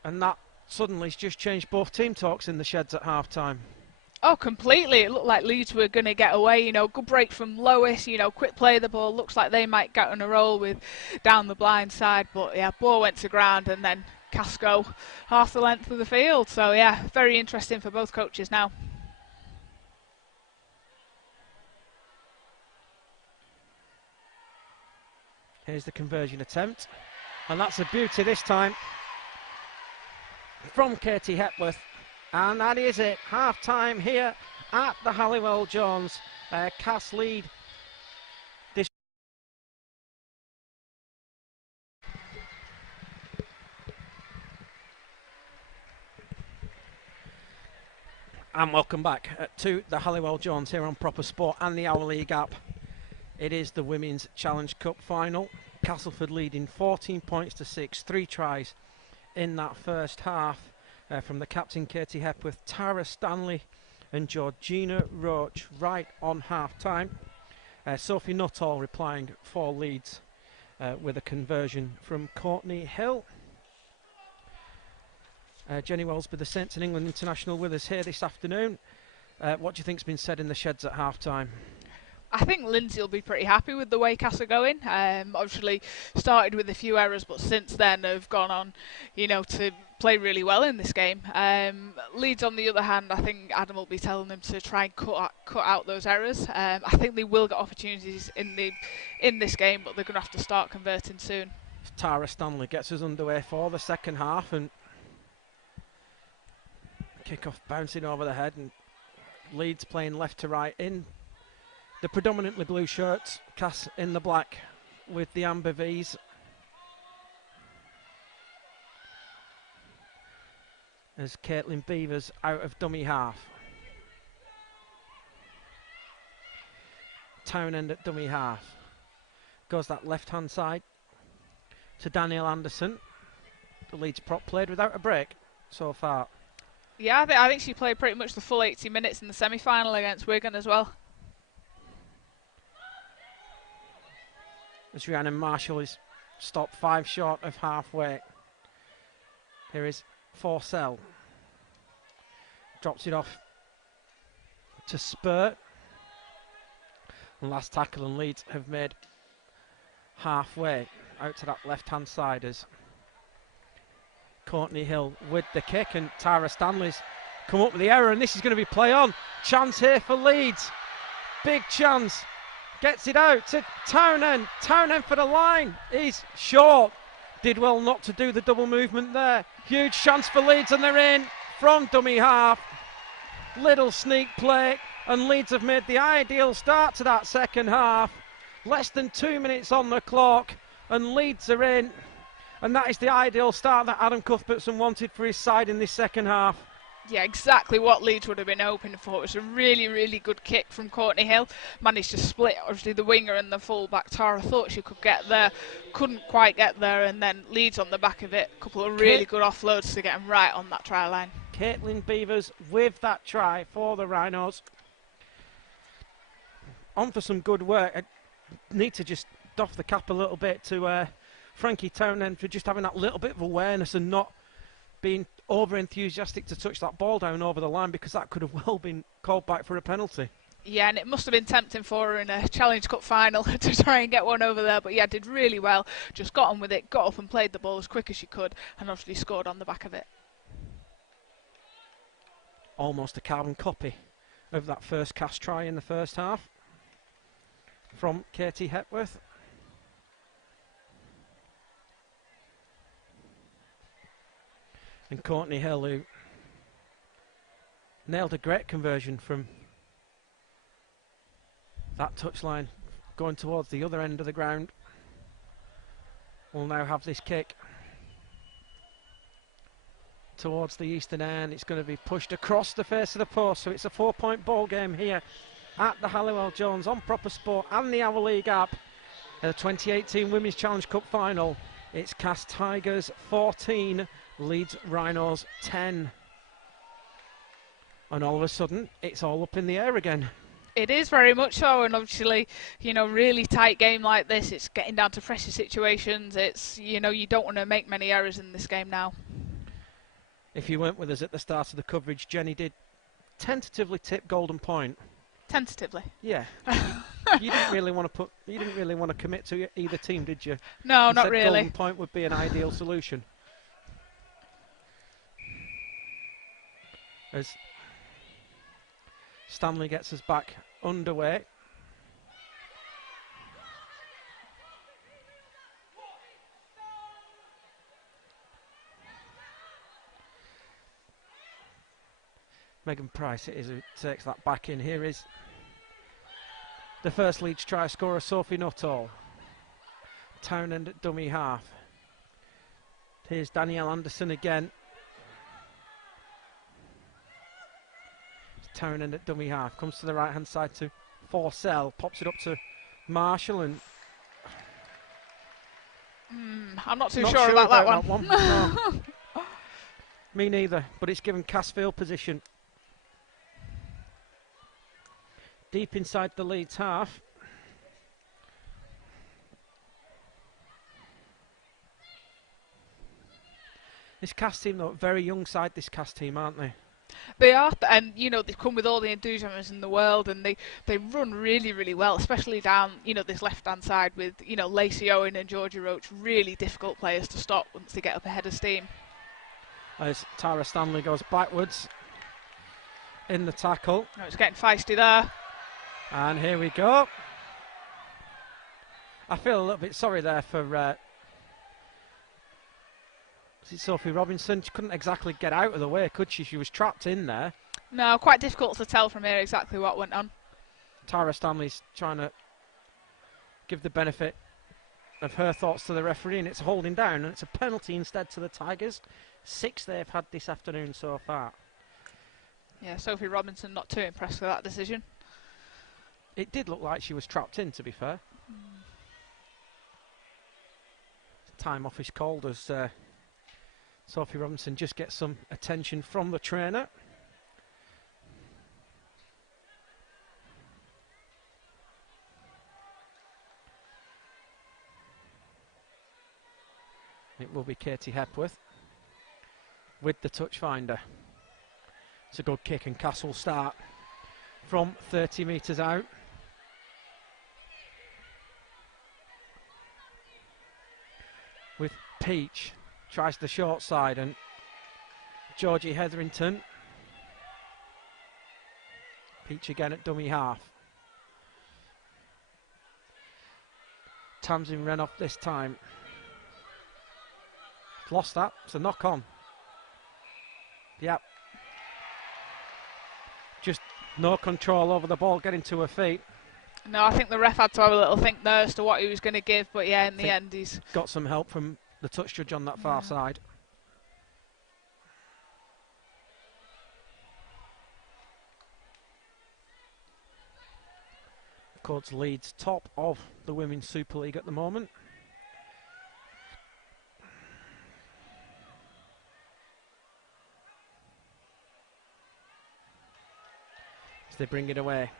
And that suddenly has just changed both team talks in the sheds at half time. Oh, completely. It looked like Leeds were going to get away. Good break from Lois. Quick play of the ball. Looks like they might get on a roll with down the blind side. But, yeah, ball went to ground and then Casco half the length of the field. So, yeah, very interesting for both coaches now. Here's the conversion attempt, and that's a beauty this time from Katie Hepworth, and that is it. Half time here at the Halliwell Jones. Cass lead this. And welcome back to the Halliwell Jones here on Proper Sport and the Our League app. It is the Women's Challenge Cup final. Castleford leading 14 points to 6, 3 tries in that first half from the captain Katie Hepworth, Tara Stanley and Georgina Roche right on half time. Sophie Nuttall replying for Leeds with a conversion from Courtney Hill. Jenny Wellsby, the Saints and England international, with us here this afternoon. What do you think's been said in the sheds at half time? I think Lindsay will be pretty happy with the way Cass are going. Obviously started with a few errors, but since then have gone on, to play really well in this game. Leeds, on the other hand, I think Adam will be telling them to try and cut out those errors. I think they will get opportunities in this game, but they're going to have to start converting soon. Tara Stanley gets us underway for the second half, and kickoff bouncing over the head, and Leeds playing left to right in the predominantly blue shirts, Cass in the black with the amber V's. As Caitlin Beevers out of dummy half. Townend at dummy half. Goes that left hand side to Danielle Anderson. The Leeds prop played without a break so far. Yeah, I think she played pretty much the full 80 minutes in the semi-final against Wigan as well. As Rhiannon Marshall is stopped 5 short of halfway. Here is Forsell. Drops it off to Spurt. And last tackle, and Leeds have made halfway out to that left-hand side as Courtney Hill with the kick, and Tara Stanley's come up with the error, and this is going to be play on. Chance here for Leeds. Big chance. Gets it out to Townend. Townend for the line. He's short. Did well not to do the double movement there. Huge chance for Leeds, and they're in from dummy half. Little sneak play, and Leeds have made the ideal start to that second half. Less than 2 minutes on the clock, and Leeds are in. And that is the ideal start that Adam Cuthertson wanted for his side in this second half. Yeah, exactly what Leeds would have been hoping for. It was a really, really good kick from Courtney Hill. Managed to split, obviously, the winger and the full-back. Tara thought she could get there, couldn't quite get there, and then Leeds on the back of it. A couple of really good offloads to get them right on that try line. Caitlin Beevers with that try for the Rhinos. On for some good work. I need to just doff the cap a little bit to Frankie Townend for just having that little bit of awareness and not being over-enthusiastic to touch that ball down over the line, because that could have well been called back for a penalty. Yeah, and it must have been tempting for her in a Challenge Cup final to try and get one over there, but yeah, did really well. Just got on with it, got up and played the ball as quick as she could, and obviously scored on the back of it. Almost a carbon copy of that first cast try in the first half from Katie Hepworth. And Courtney Hill, who nailed a great conversion from that touchline, going towards the other end of the ground, will now have this kick towards the eastern end. It's going to be pushed across the face of the post, so it's a 4-point ball game here at the Halliwell Jones on Proper Sport and the Our League app. The 2018 Women's Challenge Cup final. It's Castleford Tigers 14, Leeds Rhinos 10. And all of a sudden, it's all up in the air again. It is very much so, and obviously, really tight game like this, it's getting down to pressure situations. It's, you don't want to make many errors in this game now. If you weren't with us at the start of the coverage, Jenny did tentatively tip Golden Point. Tentatively? Yeah. You didn't really want to commit to either team, did you? No, You not said really. Golden Point would be an ideal solution. As Stanley gets us back underway. Megan Price it is who takes that back in. Here is the first Leeds try scorer, Sophie Nuttall. Townend at dummy half. Here's Danielle Anderson again. Townend at dummy half. Comes to the right hand side to Forsell. Pops it up to Marshall and I'm not too sure about that one. No. Me neither, but it's given Casfield position. Deep inside the Leeds half. This Cas team, though, very young side, this Cas team, aren't they? They are, and they've come with all the enthusiasm in the world, and they run really, really well, especially down this left-hand side with Lacey Owen and Georgia Roche, really difficult players to stop once they get up ahead of steam. As Tara Stanley goes backwards in the tackle. Oh, it's getting feisty there. And here we go. I feel a little bit sorry there for Sophie Robinson. She couldn't exactly get out of the way, could she? She was trapped in there. No, quite difficult to tell from here exactly what went on. Tara Stanley's trying to give the benefit of her thoughts to the referee, and it's holding down, and it's a penalty instead to the Tigers. 6 they've had this afternoon so far. Yeah, Sophie Robinson not too impressed with that decision. It did look like she was trapped in, to be fair. Time off is called as Sophie Robinson just gets some attention from the trainer. It will be Katie Hepworth with the touch finder. It's a good kick, and Cass will start from 30 metres out. With Peach, tries the short side, and Georgie Hetherington. Peach again at dummy half. Tamsin Renoff this time. Lost that, it's a knock on. Yep. Just no control over the ball getting to her feet. No, I think the ref had to have a little think there as to what he was going to give, but yeah, in the end he's got some help from the touch judge on that far side. Of course, Leeds top of the Women's Super League at the moment. As they bring it away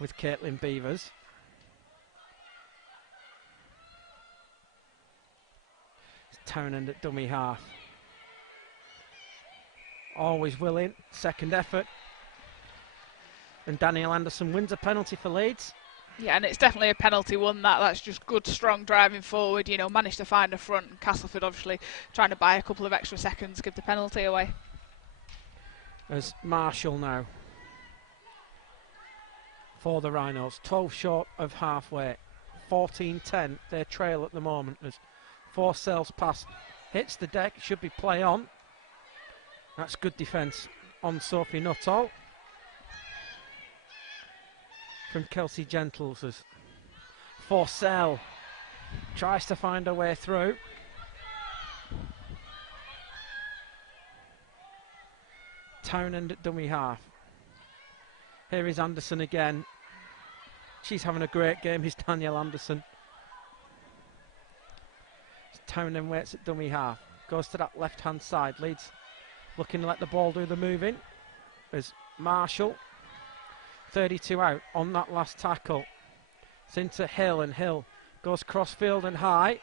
with Caitlin Beevers. Townend at dummy half. Always willing, second effort. And Danielle Anderson wins a penalty for Leeds. Yeah, and it's definitely a penalty one. That's just good, strong driving forward. Managed to find a front. And Castleford obviously trying to buy a couple of extra seconds, give the penalty away. As Marshall now for the Rhinos, 12 short of halfway, 14-10. Their trail at the moment as Forsell's pass hits the deck, should be play on. That's good defence on Sophie Nuttall from Kelsey Gentles as Forsell tries to find her way through. Townend at dummy half. Here is Anderson again. She's having a great game, is Danielle Anderson. Townend waits at dummy half. Goes to that left-hand side. Leeds looking to let the ball do the moving. As Marshall, 32 out on that last tackle. It's into Hill, and Hill goes cross-field and high.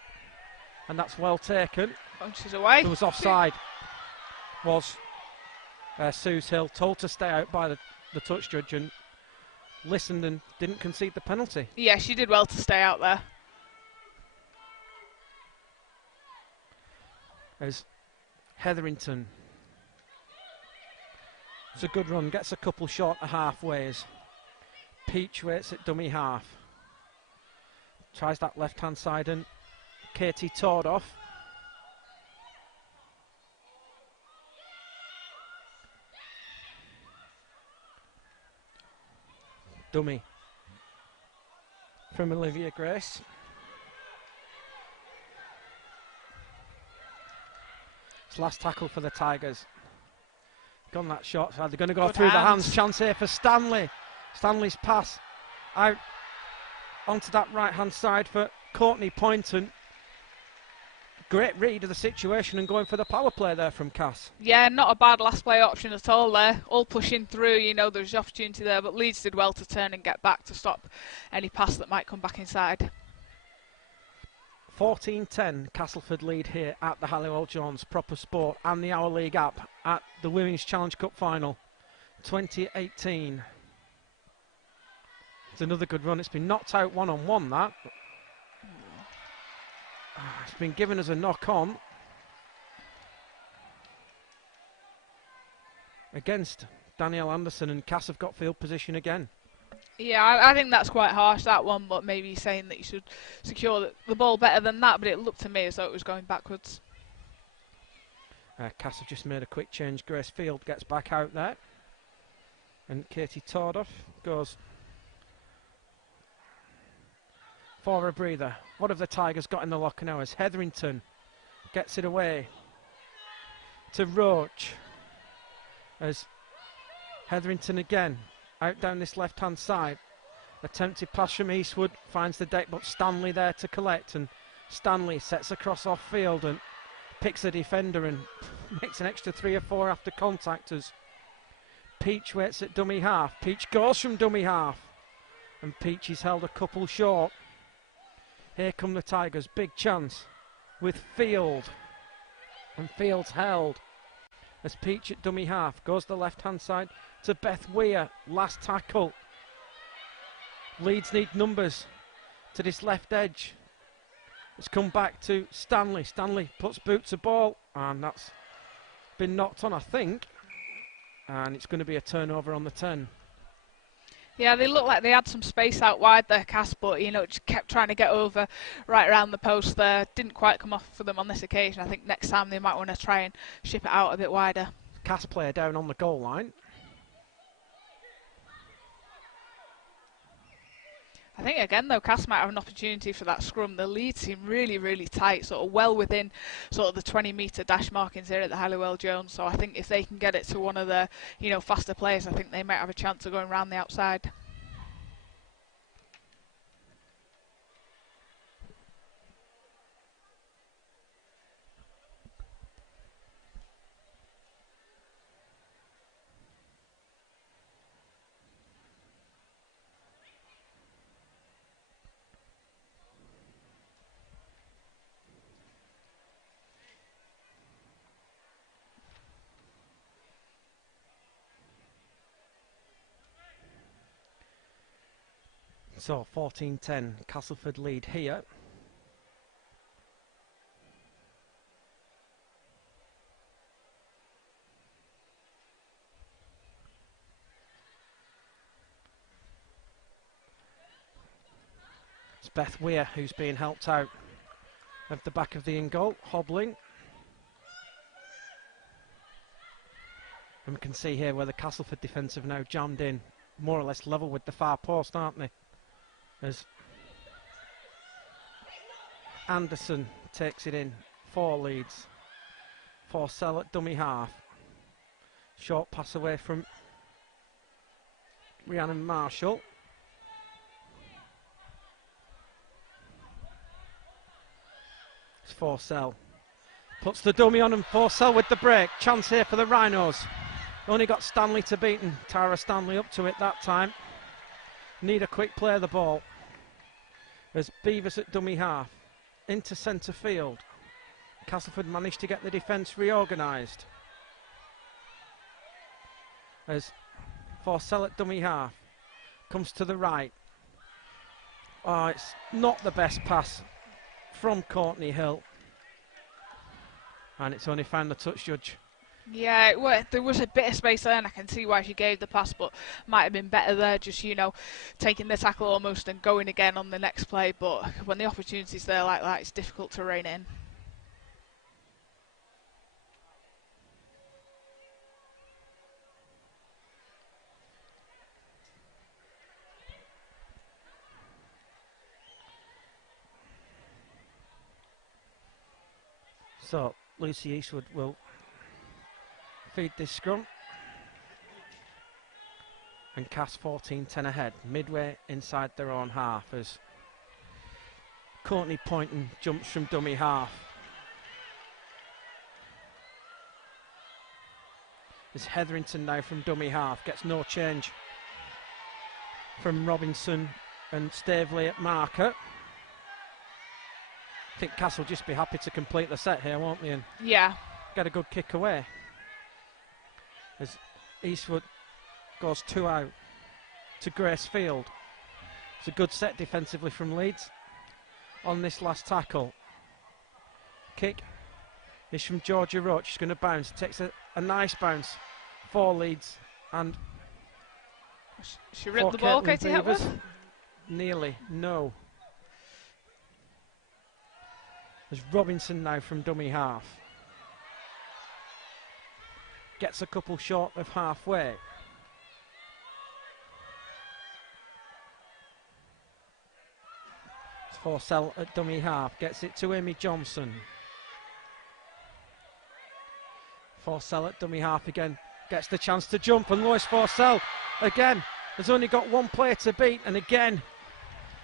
And that's well taken. Punches away. It was offside. Was Suze Hill told to stay out by the touch judge and listened and didn't concede the penalty. Yeah, she did well to stay out there. As Hetherington, it's a good run, gets a couple short of halfways. Peach waits at dummy half. Tries that left hand side and Katie Tordoff. Dummy from Olivia Grace. It's last tackle for the Tigers. Gone that short side. They're going to go through the hands. Chance here for Stanley. Stanley's pass out onto that right hand side for Courtney Poynton. Great read of the situation and going for the power play there from Cass. Yeah, not a bad last play option at all there. All pushing through, you know, there's opportunity there, but Leeds did well to turn and get back to stop any pass that might come back inside. 14-10, Castleford lead here at the Halliwell Jones Proper Sport and the Our League app at the Women's Challenge Cup Final 2018. It's another good run. It's been knocked out one-on-one, that. It's been given as a knock-on against Danielle Anderson, and Cass have got field position again. Yeah, I think that's quite harsh, that one, but maybe saying that you should secure the ball better than that, but it looked to me as though it was going backwards. Cass have just made a quick change. Grace Field gets back out there, and Katie Tordoff goes for a breather. What have the Tigers got in the locker now as Hetherington gets it away to Roche, as Hetherington again out down this left hand side. Attempted pass from Eastwood, finds the deck, but Stanley there to collect, and Stanley sets across off field and picks a defender and makes an extra 3 or 4 after contact as Peach waits at dummy half. Peach goes from dummy half, and Peach is held a couple short. Here come the Tigers, big chance with Field, and Field's held as Peach at dummy half goes the left hand side to Beth Weir. Last tackle. Leeds need numbers to this left edge. It's come back to Stanley. Stanley puts boot to ball, and that's been knocked on, I think, and it's going to be a turnover on the 10. Yeah, they looked like they had some space out wide there, Cass, but, you know, just kept trying to get over right around the post there. Didn't quite come off for them on this occasion. I think next time they might want to try and ship it out a bit wider. Cass player down on the goal line. I think, again, though, Cass might have an opportunity for that scrum. The lead seem really, really tight, sort of well within sort of the 20-metre dash markings here at the Halliwell Jones. So I think if they can get it to one of the, you know, faster players, I think they might have a chance of going around the outside. So 14-10, Castleford lead here. It's Beth Weir who's being helped out of the back of the in goal, hobbling. And we can see here where the Castleford defence have now jammed in, more or less level with the far post, aren't they? As Anderson takes it in for Leeds. Forsell at dummy half. Short pass away from Rhiannon Marshall. It's Forsell. Puts the dummy on and Forsell with the break. Chance here for the Rhinos. Only got Stanley to beat and Tara Stanley up to it that time. Need a quick play of the ball. As Beevers at dummy half. Into centre field. Castleford managed to get the defence reorganised. As Forsell at dummy half. Comes to the right. Oh, it's not the best pass from Courtney Hill. And it's only found the touch judge. Yeah, there was a bit of space there, and I can see why she gave the pass, but might have been better there, just, taking the tackle almost and going again on the next play. But when the opportunity's there like that, it's difficult to rein in. So Lucy Eastwood will feed this scrum and cast 14-10 ahead, midway inside their own half as Courtney Poynton jumps from dummy half. As Hetherington now from dummy half, gets no change from Robinson and Staveley at marker. I think Cass will just be happy to complete the set here, won't they? And yeah, get a good kick away. As Eastwood goes 2 out to Grace Field. It's a good set defensively from Leeds on this last tackle. Kick is from Georgia Roche. She's going to bounce. Takes a nice bounce for Leeds. And she ripped the ball, Katie Hepworth? Nearly, no. There's Robinson now from dummy half. Gets a couple short of halfway. It's Forsell at dummy half. Gets it to Aimee Johnson. Forsell at dummy half again. Gets the chance to jump, and Lois Forsell again has only got one player to beat, and again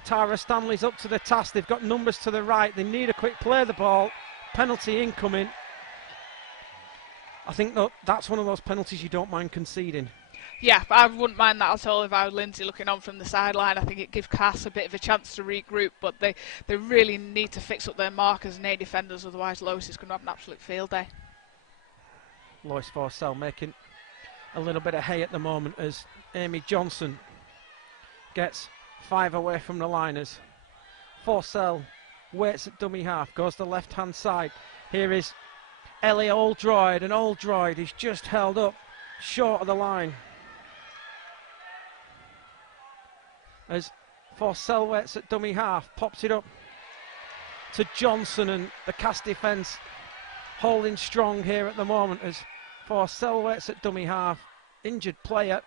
Tara Stanley's up to the task. They've got numbers to the right. They need a quick play of the ball. Penalty incoming. I think that's one of those penalties you don't mind conceding. Yeah, but I wouldn't mind that at all if I was Lindsay looking on from the sideline. I think it gives Cass a bit of a chance to regroup, but they really need to fix up their markers and their defenders, otherwise Lois is going to have an absolute field day. Lois Forsell making a little bit of hay at the moment as Aimee Johnson gets 5 away from the liners. Forsell waits at dummy half, goes the left hand side. Here is Ellie Oldroyd, and Oldroyd is just held up short of the line. As Forsell waits at dummy half, pops it up to Johnson, and the Cass defence holding strong here at the moment as Forsell waits at dummy half. Injured player.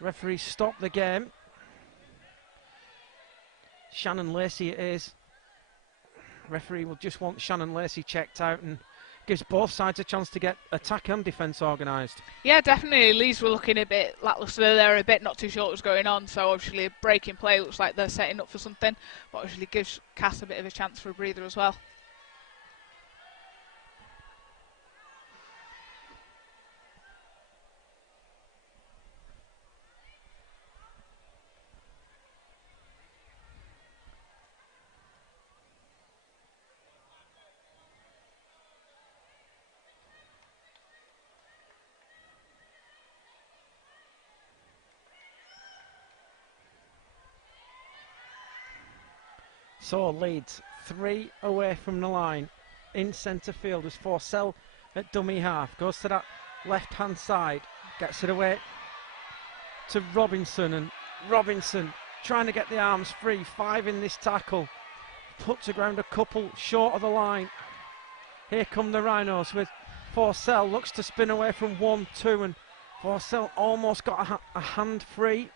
Referee stopped the game. Shannon Lacey it is. Referee will just want Shannon Lacey checked out and gives both sides a chance to get attack and defence organised. Yeah, definitely. Leeds were looking a bit lacklustre there, a bit not too sure what was going on, so obviously a break in play looks like they're setting up for something, but obviously gives Cass a bit of a chance for a breather as well. So Leeds 3 away from the line in centre field as Forsell at dummy half. Goes to that left hand side, gets it away to Robinson, and Robinson trying to get the arms free. 5 in this tackle, puts around a couple short of the line. Here come the Rhinos with Forsell looks to spin away from 1-2, and Forsell almost got a hand free.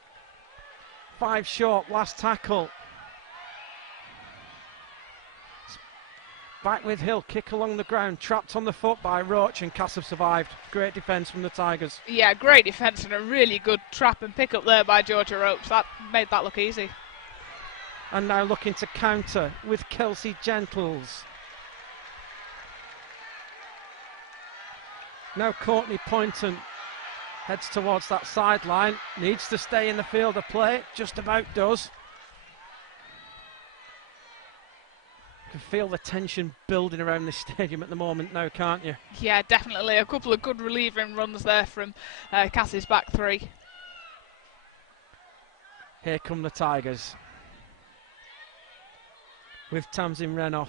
5 short, last tackle. Back with Hill, kick along the ground, trapped on the foot by Roche, and Cass have survived. Great defence from the Tigers. Yeah, great defence and a really good trap and pick up there by Georgia Roche. That made that look easy. And now looking to counter with Kelsey Gentles. Now Courtney Poynton heads towards that sideline, needs to stay in the field of play, just about does. You can feel the tension building around this stadium at the moment now, can't you? Yeah, definitely. A couple of good relieving runs there from Cass's back three. Here come the Tigers. With Tamsin Renoff.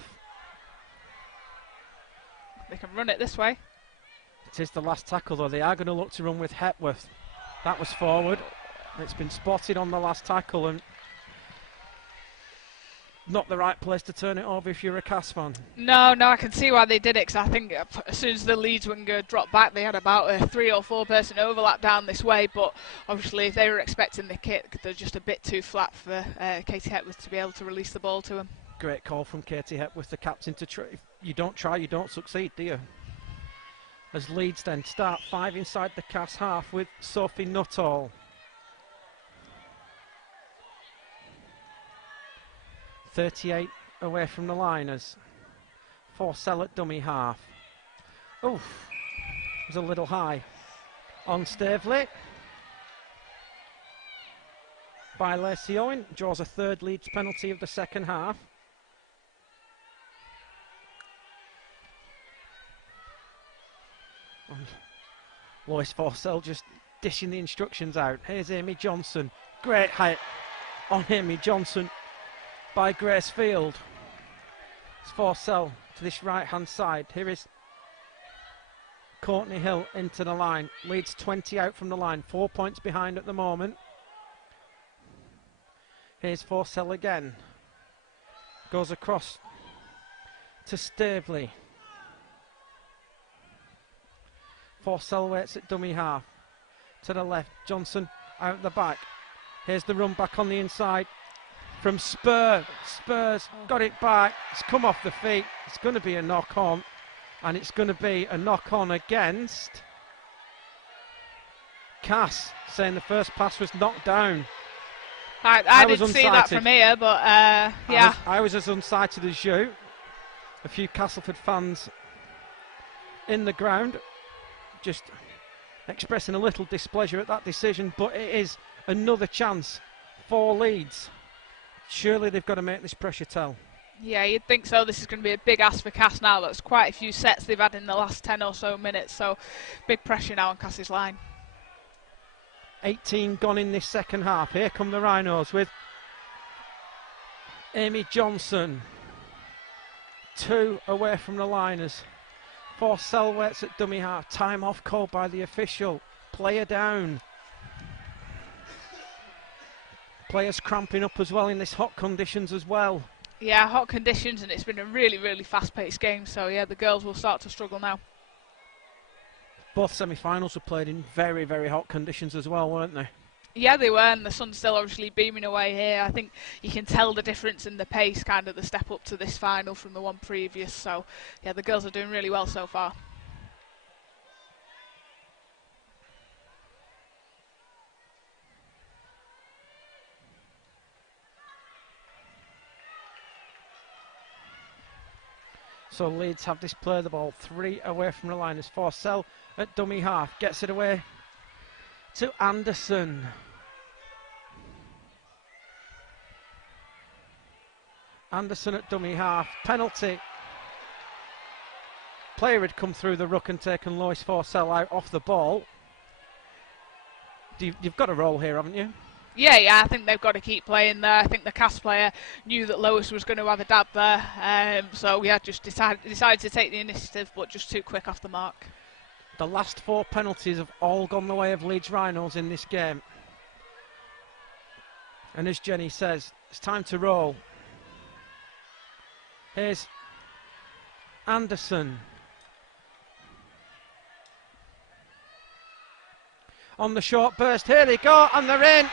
They can run it this way. It is the last tackle though. They are going to look to run with Hepworth. That was forward. It's been spotted on the last tackle and not the right place to turn it over if you're a Cass fan. No, I can see why they did it, because I think as soon as the Leeds winger dropped back, they had about a 3 or 4 person overlap down this way, but obviously if they were expecting the kick, they're just a bit too flat for Katie Hepworth to be able to release the ball to him. Great call from Katie Hepworth, the captain, to try. If you don't try, you don't succeed, do you? As Leeds then start 5 inside the Cass half with Sophie Nuttall. .38 away from the liners. Forsell at dummy half. Oof, it was a little high. On Steveley. By Lacey Owen, draws a 3rd Leeds penalty of the second half. And Lois Forsell just dishing the instructions out. Here's Aimee Johnson. Great hit on Aimee Johnson by Grace Field. It's Forsell to this right hand side. Here is Courtney Hill into the line. Leeds 20 out from the line. 4 points behind at the moment. Here's Forsell again. Goes across to Staveley. Forsell waits at dummy half. To the left. Johnson out the back. Here's the run back on the inside from Spurs. Spurs got it back. It's come off the feet. It's going to be a knock on. And it's going to be a knock on against Cass, saying the first pass was knocked down. I didn't see that from here, but yeah. I was as unsighted as you. A few Castleford fans in the ground just expressing a little displeasure at that decision, but it is another chance for Leeds. Surely they've got to make this pressure tell. Yeah, you'd think so. This is going to be a big ask for Cass now. That's quite a few sets they've had in the last 10 or so minutes, so big pressure now on Cass's line. 18 gone in this second half. Here come the Rhinos with Aimee Johnson. 2 away from the liners. Forsell waits at dummy half. Time off called by the official. Player down. Players cramping up as well in this hot conditions as well. Yeah, hot conditions, and it's been a really, really fast-paced game. So yeah, the girls will start to struggle now. Both semi-finals were played in very, very hot conditions as well, weren't they? Yeah, they were, and the sun's still obviously beaming away here. I think you can tell the difference in the pace, kind of the step up to this final from the one previous. So yeah, the girls are doing really well so far. So Leeds have this play the ball 3 away from the line as Forsell at dummy half. Gets it away to Anderson. Anderson at dummy half. Penalty. Player had come through the ruck and taken Lois Forsell out off the ball. You've got a roll here, haven't you? Yeah, I think they've got to keep playing there. I think the Cass player knew that Lois was going to have a dab there, so yeah, just decided to take the initiative, but just too quick off the mark. The last 4 penalties have all gone the way of Leeds Rhinos in this game. And as Jenny says, it's time to roll. Here's Anderson. on the short burst. Here they go, and they're in.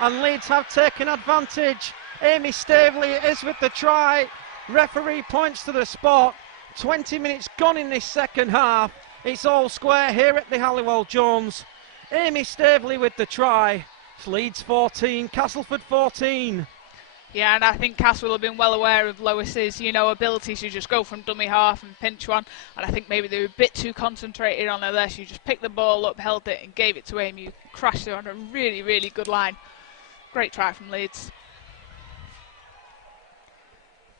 And Leeds have taken advantage. Aimee Steveley is with the try. Referee points to the spot. 20 minutes gone in this second half. It's all square here at the Halliwell Jones. Aimee Steveley with the try. It's Leeds 14, Castleford 14. Yeah, and I think Cass will have been well aware of Lois's, ability to just go from dummy half and pinch one. And I think maybe they were a bit too concentrated on her there. She just picked the ball up, held it, and gave it to Aimee, who crashed her on a really, really good line. Great try from Leeds.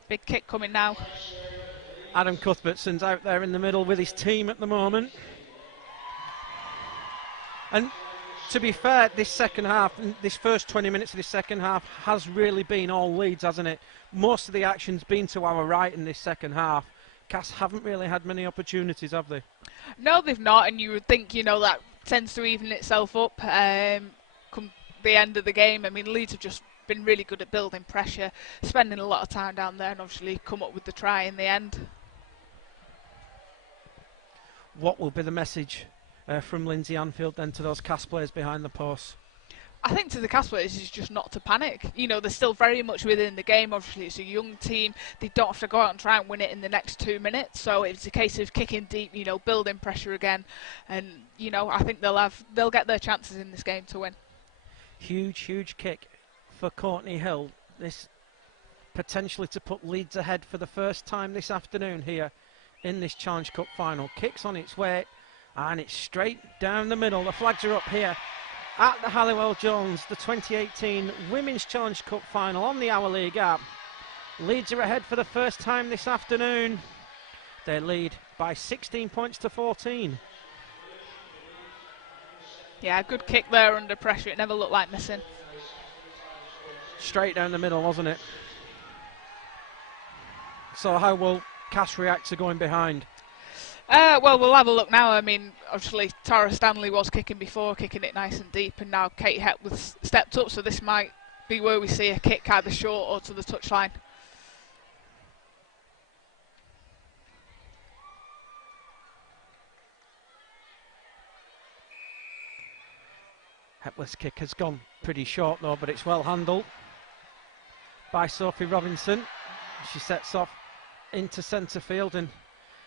Big kick coming now. Adam Cuthertson's out there in the middle with his team at the moment. And to be fair, this second half, this first 20 minutes of this second half has really been all Leeds, hasn't it? Most of the action's been to our right in this second half. Cass haven't really had many opportunities, have they? No, they've not, and you would think, that tends to even itself up come the end of the game. I mean, Leeds have just been really good at building pressure, spending a lot of time down there, and obviously come up with the try in the end. What will be the message from Lindsay Anfield then to those Cass players behind the posts? I think to the Cass players is just not to panic. They're still very much within the game. Obviously, it's a young team. They don't have to go out and try and win it in the next 2 minutes. So it's a case of kicking deep, building pressure again. And, I think they'll get their chances in this game to win. Huge kick for Courtney Hill. This potentially to put Leeds ahead for the first time this afternoon here in this Challenge Cup final. Kick's on its way. And it's straight down the middle. The flags are up here at the Halliwell Jones, the 2018 Women's Challenge Cup final on the Our League app. Leeds are ahead for the first time this afternoon. They lead by 16 points to 14. Yeah, good kick there under pressure. It never looked like missing. Straight down the middle, wasn't it? So how will Cass react to going behind? Well, we'll have a look now. I mean, obviously, Tara Stanley was kicking before, kicking it nice and deep, and now Katie Hepworth stepped up, so this might be where we see a kick either short or to the touchline. Hepworth's kick has gone pretty short, though, but it's well handled by Sophie Robinson. She sets off into centre field, and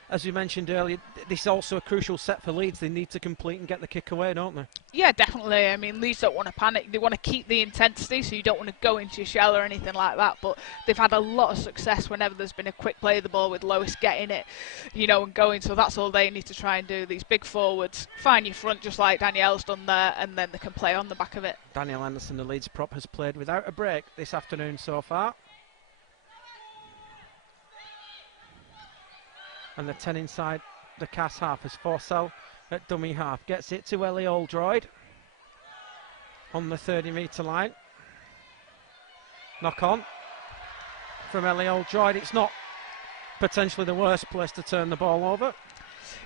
as we mentioned earlier, this is also a crucial set for Leeds. They need to complete and get the kick away, don't they? Yeah, definitely. I mean, Leeds don't want to panic. They want to keep the intensity, so you don't want to go into your shell or anything like that. But they've had a lot of success whenever there's been a quick play of the ball with Lois getting it, and going. So that's all they need to try and do. These big forwards, find your front just like Danielle's done there, and then they can play on the back of it. Danielle Anderson, the Leeds prop, has played without a break this afternoon so far. And the 10 inside the Cass half as Forsell at dummy half. Gets it to Ellie Oldroyd on the 30-metre line. Knock on from Ellie Oldroyd. It's not potentially the worst place to turn the ball over.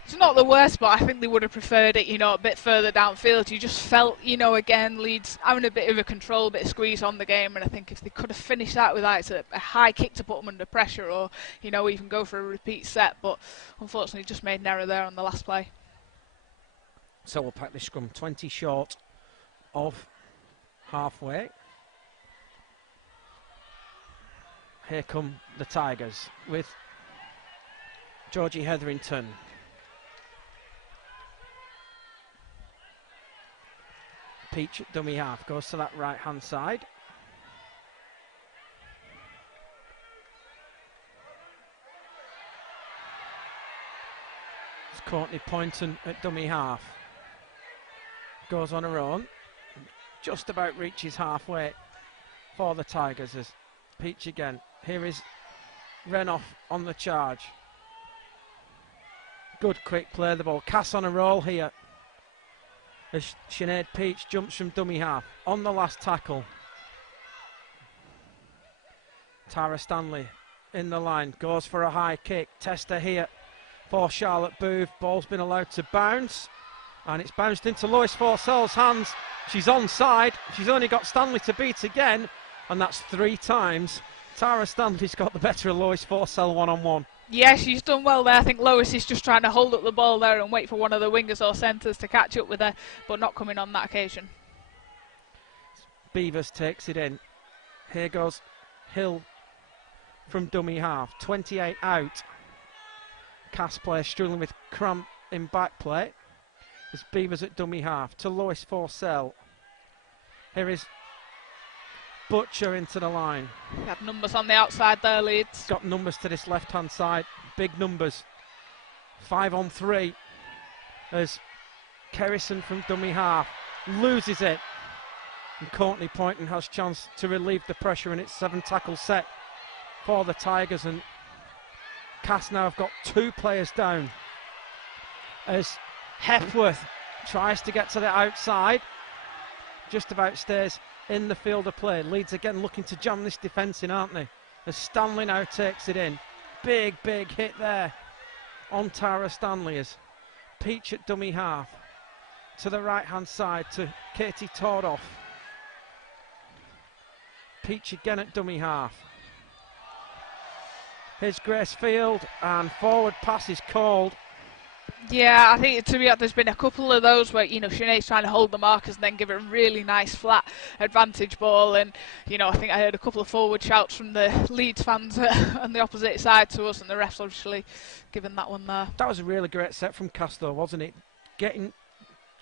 It's not the worst, but I think they would have preferred it, a bit further downfield. You just felt, again, Leeds having a bit of a control, a bit of squeeze on the game, and I think if they could have finished that with a high kick to put them under pressure, or, even go for a repeat set, but unfortunately just made an error there on the last play. So we'll pack this scrum 20 short of halfway. Here come the Tigers with Georgie Hetherington. Peach at dummy half, goes to that right hand side. It's Courtney Poynton at dummy half. Goes on her own. Just about reaches halfway for the Tigers as Peach again. Here is Renoff on the charge. Good quick play of the ball. Cass on a roll here as Sinead Peach jumps from dummy half on the last tackle. Tara Stanley in the line, goes for a high kick. Tester here for Charlotte Booth. Ball's been allowed to bounce, and it's bounced into Lois Forsell's hands. She's onside. She's only got Stanley to beat again, and that's 3 times. Tara Stanley's got the better of Lois Forsell one-on-one. Yeah, she's done well there. I think Lois is just trying to hold up the ball there and wait for one of the wingers or centres to catch up with her, but not coming on that occasion. Beevers takes it in. Here goes Hill from dummy half. 28 out. Cass player struggling with cramp in back play. There's Beevers at dummy half to Lois Forsell. Here is Butcher into the line. We have numbers on the outside there, Leeds. Got numbers to this left-hand side. Big numbers. 5 on 3. As Kerrison from dummy half loses it. And Courtney Poynton has chance to relieve the pressure, and it's 7 tackle set for the Tigers. And Cass now have got 2 players down. As Hepworth tries to get to the outside. Just about stays in the field of play. Leeds again looking to jam this defence in, aren't they? As Stanley now takes it in. Big hit there on Tara Stanley as Peach at dummy half. To the right hand side to Katie Tordoff. Peach again at dummy half. Here's Grace Field, and forward pass is called. Yeah, I think to be honest, there's been a couple of those where, Sinead's trying to hold the markers and then give it a really nice flat advantage ball. And, I think I heard a couple of forward shouts from the Leeds fans on the opposite side to us, and the refs obviously given that one there. That was a really great set from Cass though, wasn't it? Getting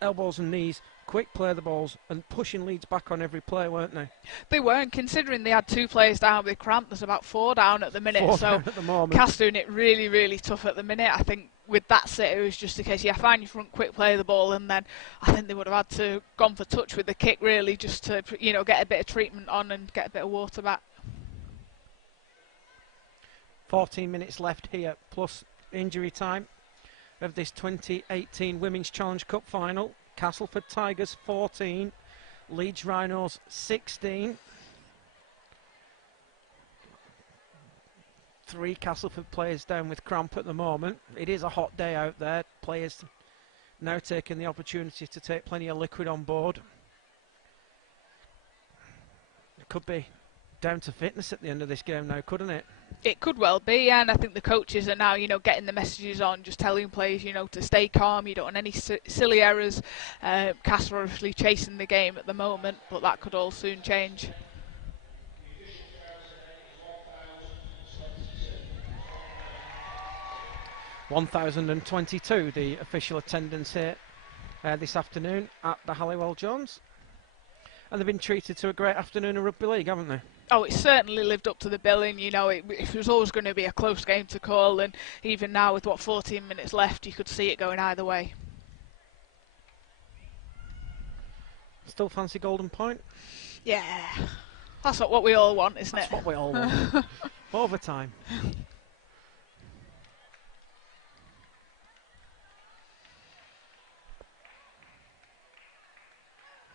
elbows and knees, quick play the balls, and pushing Leeds back on every play, weren't they? They weren't, considering they had 2 players down with cramp. There's about 4 down at the minute. 4 so at the moment. Cass doing it really tough at the minute. I think with that set, it was just a case, find your front, quick play the ball, and then I think they would have had to gone for touch with the kick, really, just to, get a bit of treatment on and get a bit of water back. 14 minutes left here, plus injury time of this 2018 Women's Challenge Cup final. Castleford Tigers 14, Leeds Rhinos 16. 3 Castleford players down with cramp at the moment. It is a hot day out there. Players now taking the opportunity to take plenty of liquid on board. It could be down to fitness at the end of this game now, couldn't it? It could well be, and I think the coaches are now, getting the messages on, just telling players, to stay calm. You don't want any silly errors. Cass are obviously chasing the game at the moment, but that could all soon change. (1,022) the official attendance here this afternoon at the Halliwell Jones, and they've been treated to a great afternoon of rugby league, haven't they? Oh, it certainly lived up to the billing. It was always going to be a close game to call, and even now with 14 minutes left, you could see it going either way. Still fancy Golden Point? Yeah, that's what we all want, isn't it? That's what we all want. Overtime.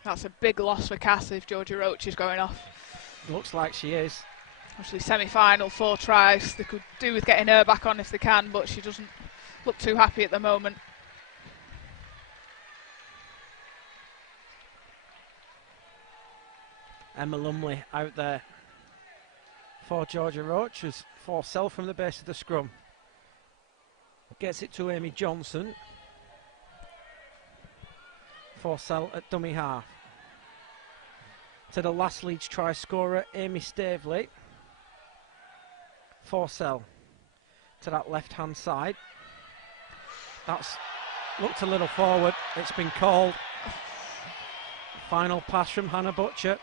That's a big loss for Cass if Georgia Roche is going off. Looks like she is. Obviously semi-final, 4 tries. They could do with getting her back on if they can, but she doesn't look too happy at the moment. Emma Lumley out there for Georgia Roche as Forsell from the base of the scrum gets it to Amy Johnson. Forsell at dummy half. To the last Leeds try scorer, Aimee Steveley. Forsell to that left-hand side. That's looked a little forward. It's been called. Final pass from Hannah Butcher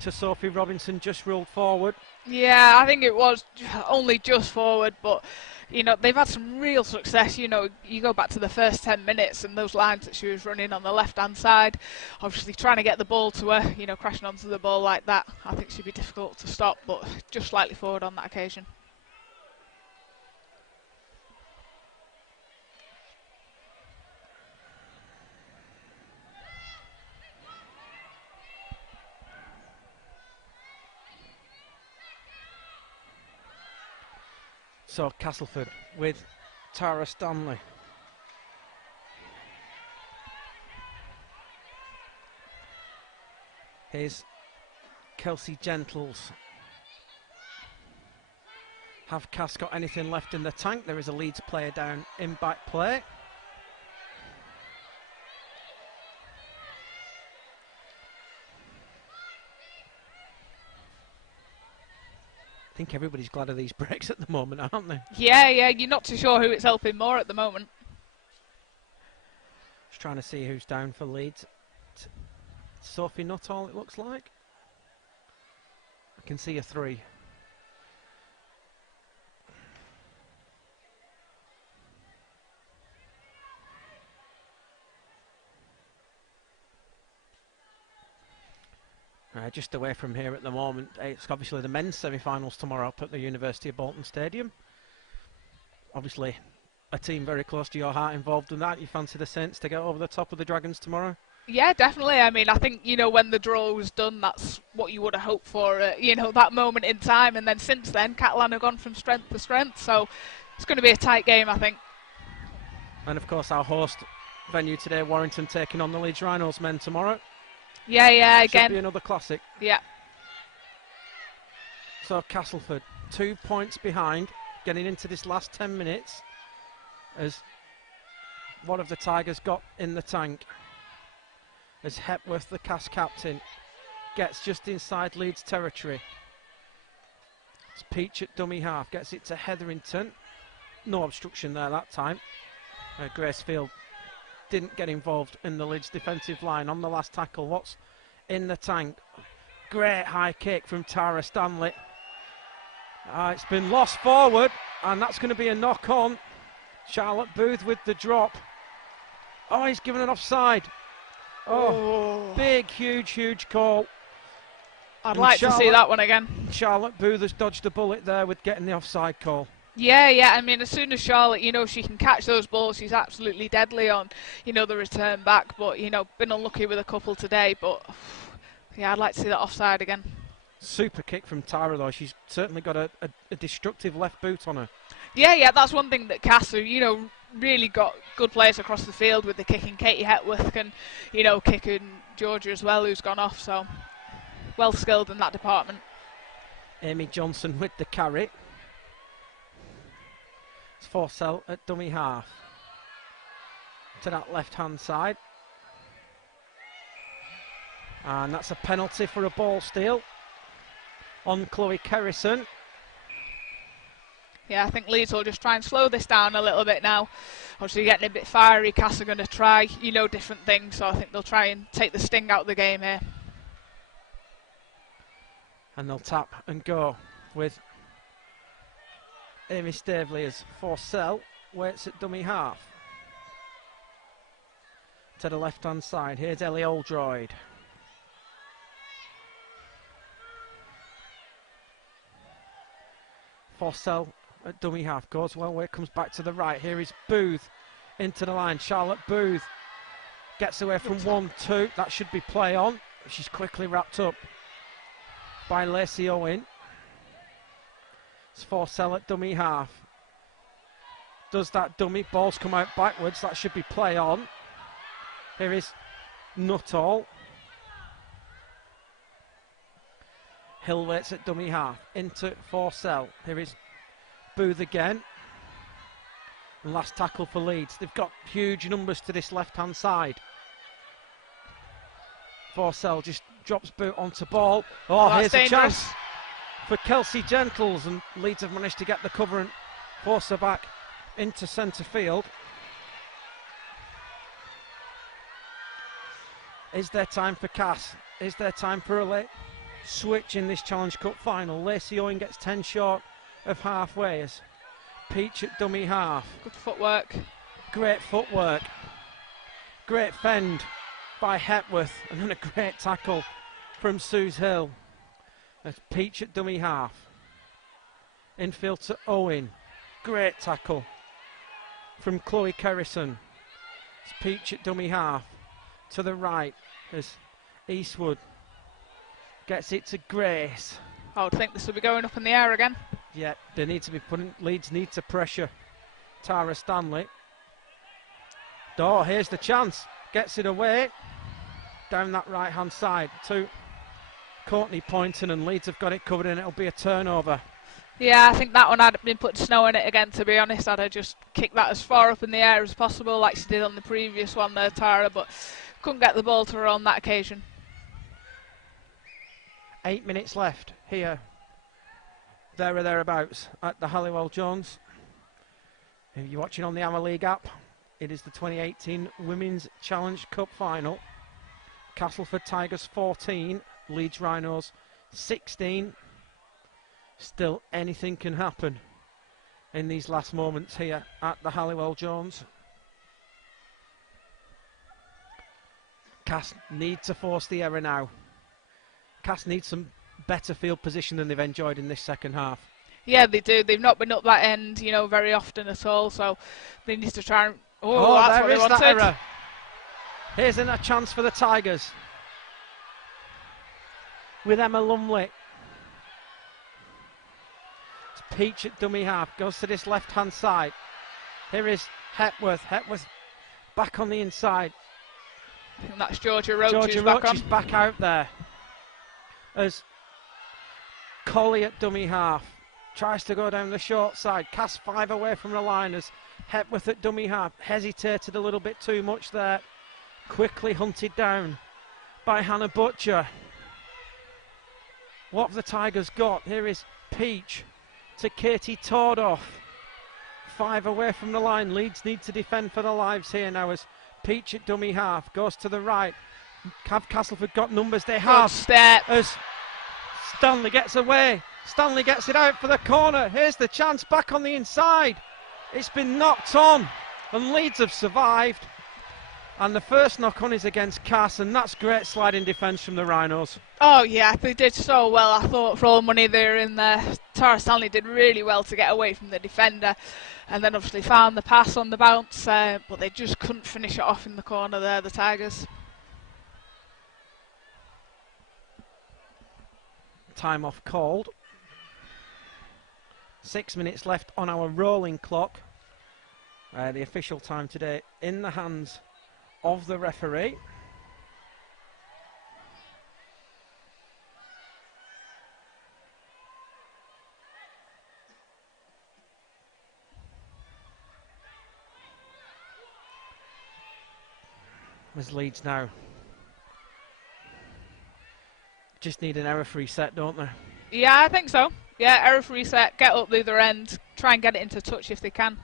to Sophie Robinson, just ruled forward. Yeah, I think it was only just forward, but they've had some real success. You go back to the first 10 minutes and those lines that she was running on the left-hand side, obviously trying to get the ball to her, crashing onto the ball like that, I think she'd be difficult to stop, but just slightly forward on that occasion. So Castleford with Tara Stanley. Here's Kelsey Gentles. Have Cass got anything left in the tank? There is a Leeds player down in back play. I think everybody's glad of these breaks at the moment, aren't they? Yeah, you're not too sure who it's helping more at the moment. Just trying to see who's down for Leeds. Sophie Nuttall, it looks like. I can see a 3. Just away from here at the moment, it's obviously the men's semi-finals tomorrow up at the University of Bolton Stadium. Obviously, a team very close to your heart involved in that. You fancy the Saints to get over the top of the Dragons tomorrow? Yeah, definitely. I mean, I think, when the draw was done, that's what you would have hoped for, that moment in time. And then since then, Catalan have gone from strength to strength. So it's going to be a tight game, I think. And of course, our host venue today, Warrington, taking on the Leeds Rhinos men tomorrow. Yeah, again. Should be another classic. Yeah. So Castleford, 2 points behind, getting into this last 10 minutes, as what have the Tigers got in the tank? As Hepworth, the Cass captain, gets just inside Leeds territory. It's Peach at dummy half, gets it to Hetherington. No obstruction there that time. Gracefield didn't get involved in the Leeds defensive line on the last tackle. What's in the tank? Great high kick from Tara Stanley. It's been lost forward, and that's going to be a knock on. Charlotte Booth with the drop. Oh, he's given an offside. Oh, big, huge call. I'd like to see that one again. Charlotte Booth has dodged a bullet there with getting the offside call. Yeah. I mean, as soon as Charlotte, she can catch those balls, she's absolutely deadly on, the return back. But, been unlucky with a couple today. But, yeah, I'd like to see that offside again. Super kick from Tara, though. She's certainly got a destructive left boot on her. Yeah, that's one thing that Cass, really got good players across the field with the kicking. Katie Hepworth can, kick, and Georgia as well, who's gone off. So, well skilled in that department. Aimee Johnson with the carry. Forsell at dummy half to that left hand side, and that's a penalty for a ball steal on Chloe Kerrison. Yeah, I think Leeds will just try and slow this down a little bit now. Obviously getting a bit fiery. Cass are going to try different things, so I think they'll try and take the sting out of the game here, and they'll tap and go with Aimee Steveley as Forsell waits at dummy half. To the left hand side, here's Ellie Oldroyd. Forsell at dummy half, goes well where it comes back to the right. Here is Booth into the line. Charlotte Booth gets away from 1-2. That should be play on. She's quickly wrapped up by Lacey Owen. It's Forsell at dummy half. Does that dummy, balls come out backwards, that should be play on. Here is Nuttall. Hill waits at dummy half, into Forsell. Here is Booth again. And last tackle for Leeds. They've got huge numbers to this left hand side. Forsell just drops Booth onto ball. Oh, here's a chance for Kelsey Gentles, and Leeds have managed to get the cover and force her back into centre field. Is there time for Cass? Is there time for a late switch in this Challenge Cup final? Lacey Owen gets 10 short of halfway as Peach at dummy half. Good footwork. Great footwork. Great fend by Hepworth, and then a great tackle from Suze Hill. As Peach at dummy half. Infield to Owen. Great tackle from Chloe Kerrison. It's Peach at dummy half. To the right as Eastwood gets it to Grace. I would think this will be going up in the air again. Yeah, they need to be putting, Leeds need to pressure Tara Stanley. Oh, here's the chance. Gets it away. Down that right hand side to Courtney Poynton, and Leeds have got it covered, and it'll be a turnover. Yeah, I think that one had been put snow in it again, to be honest. I'd have just kicked that as far up in the air as possible, like she did on the previous one there, Tara, but couldn't get the ball to her on that occasion. 8 minutes left here, there or thereabouts, at the Halliwell Jones. If you're watching on the Aimee League app, it is the 2018 Women's Challenge Cup final. Castleford Tigers 14, Leeds Rhinos 16. Still anything can happen in these last moments here at the Halliwell Jones. Cass need to force the error now. Cass needs some better field position than they've enjoyed in this second half. Yeah, they do. They've not been up that end, very often at all, so they need to try and... Oh, that's there what they is wanted. that error. Here's a chance for the Tigers. With Emma Lumley. It's Peach at dummy half. Goes to this left-hand side. Here is Hepworth. Hepworth back on the inside. I think that's Georgia Roche. Georgia Roche is back out there. As Colley at dummy half. Tries to go down the short side. Cass 5 away from the line as Hepworth at dummy half. Hesitated a little bit too much there. Quickly hunted down by Hannah Butcher. What have the Tigers got? Here is Peach to Katie Tordoff. 5 away from the line. Leeds need to defend for their lives here now as Peach at dummy half goes to the right. Have Castleford got numbers? They have. Good step. As Stanley gets away. Stanley gets it out for the corner. Here's the chance back on the inside. It's been knocked on and Leeds have survived. And the first knock on is against Cass, and that's great sliding defence from the Rhinos. Oh yeah, they did so well. I thought for all the money they were in there. Tara Stanley did really well to get away from the defender, and then obviously found the pass on the bounce, but they just couldn't finish it off in the corner there, the Tigers. Time off called. 6 minutes left on our rolling clock. The official time today in the hands of the referee. As Leeds now just need an error-free set, don't they? Yeah, I think so. Yeah, error-free set, get up the other end, try and get it into touch if they can.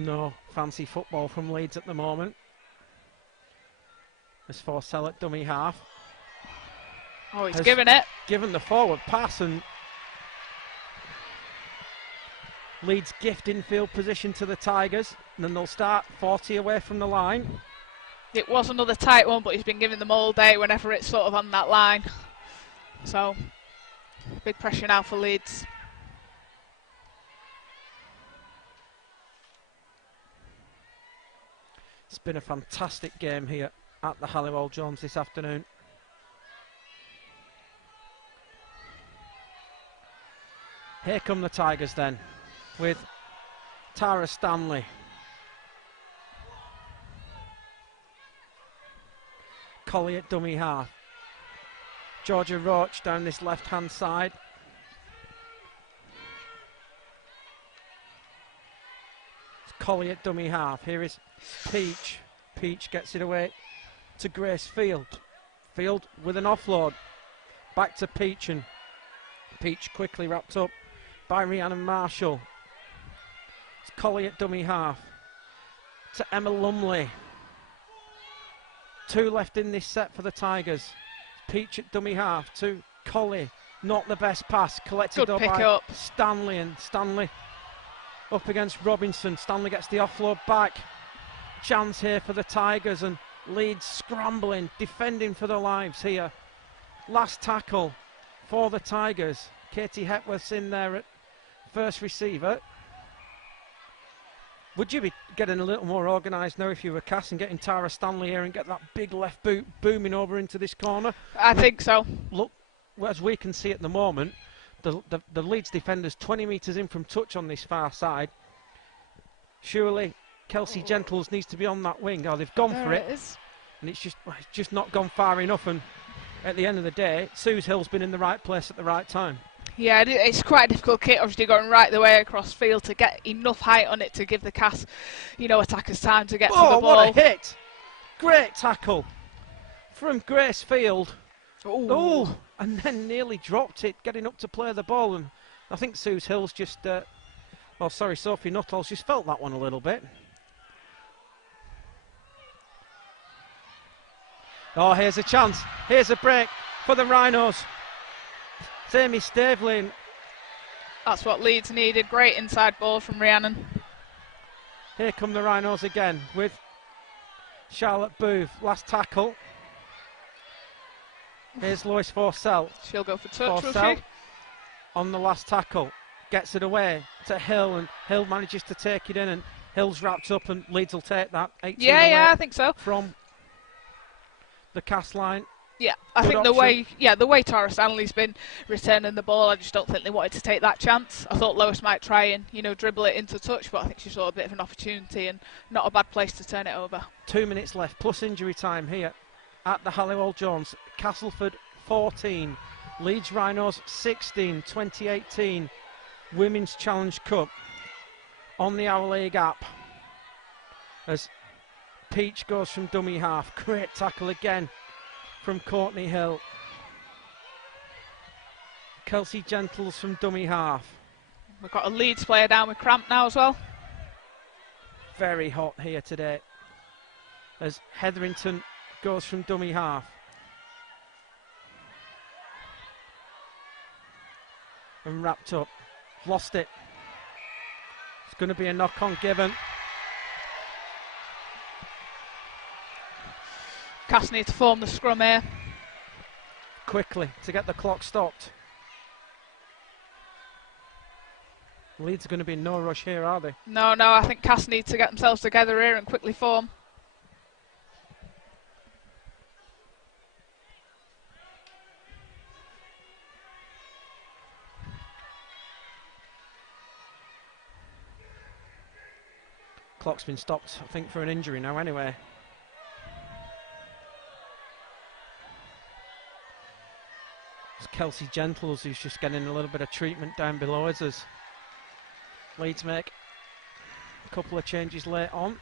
No fancy football from Leeds at the moment. As Forsell at dummy half. Oh, he's given it. Given the forward pass, and Leeds gift infield position to the Tigers. And then they'll start 40 away from the line. It was another tight one, but he's been giving them all day whenever it's sort of on that line. So, big pressure now for Leeds. It's been a fantastic game here at the Halliwell Jones this afternoon. Here come the Tigers then, with Tara Stanley. Colley at dummy half. Georgia Roche down this left-hand side. Colley at dummy half. Here is Peach. Peach gets it away to Grace Field. Field with an offload. Back to Peach, and Peach quickly wrapped up by Rhiannon Marshall. It's Colley at dummy half. To Emma Lumley. 2 left in this set for the Tigers. Peach at dummy half to Colley. Not the best pass. Collected Good by up. Stanley, and Stanley up against Robinson. Stanley gets the offload back. Chance here for the Tigers, and Leeds scrambling, defending for their lives here. Last tackle for the Tigers. Katie Hepworth's in there at first receiver. Would you be getting a little more organised now if you were Cass and getting Tara Stanley here and get that big left boot booming over into this corner? I think so. Look, as we can see at the moment, the Leeds defenders 20 metres in from touch on this far side. Surely Kelsey Gentles needs to be on that wing. Oh, they've gone for it. It is. And it's just not gone far enough, and at the end of the day, Suze Hill's been in the right place at the right time. Yeah, it's quite a difficult kick, obviously going right the way across field to get enough height on it to give the Cass, attackers time to get to the ball. What a hit! Great tackle from Grace Field. Oh, and then nearly dropped it, getting up to play the ball. And I think Suze Hill's just, Sophie Nuttall's just felt that one a little bit. Oh, here's a chance. Here's a break for the Rhinos. It's Aimee Steveley. That's what Leeds needed. Great inside ball from Rhiannon. Here come the Rhinos again with Charlotte Booth. Last tackle. Here's Lois Forsell. She'll go for touch, will Forsell she? On the last tackle. Gets it away to Hill, and Hill manages to take it in, and Hill's wrapped up, and Leeds will take that. Yeah, I think so. From the cast line. Yeah, I think the way Tara Stanley's been returning the ball, I just don't think they wanted to take that chance. I thought Lois might try and, dribble it into touch, but I think she saw a bit of an opportunity and not a bad place to turn it over. 2 minutes left, plus injury time here at the Halliwell Jones. Castleford 14, Leeds Rhinos 16, 2018 Women's Challenge Cup on the Our League app. As Peach goes from dummy half. Great tackle again from Courtney Hill. Kelsey Gentles from dummy half. We've got a Leeds player down with cramp now as well. Very hot here today as Hetherington goes from dummy half. And wrapped up. Lost it. It's going to be a knock-on given. Cass need to form the scrum here. Quickly to get the clock stopped. Leeds are going to be in no rush here, are they? No, I think Cass need to get themselves together here and quickly form. Clock's been stopped, I think, for an injury now anyway. It's Kelsey Gentles who's just getting a little bit of treatment down below us as Leeds make a couple of changes late on.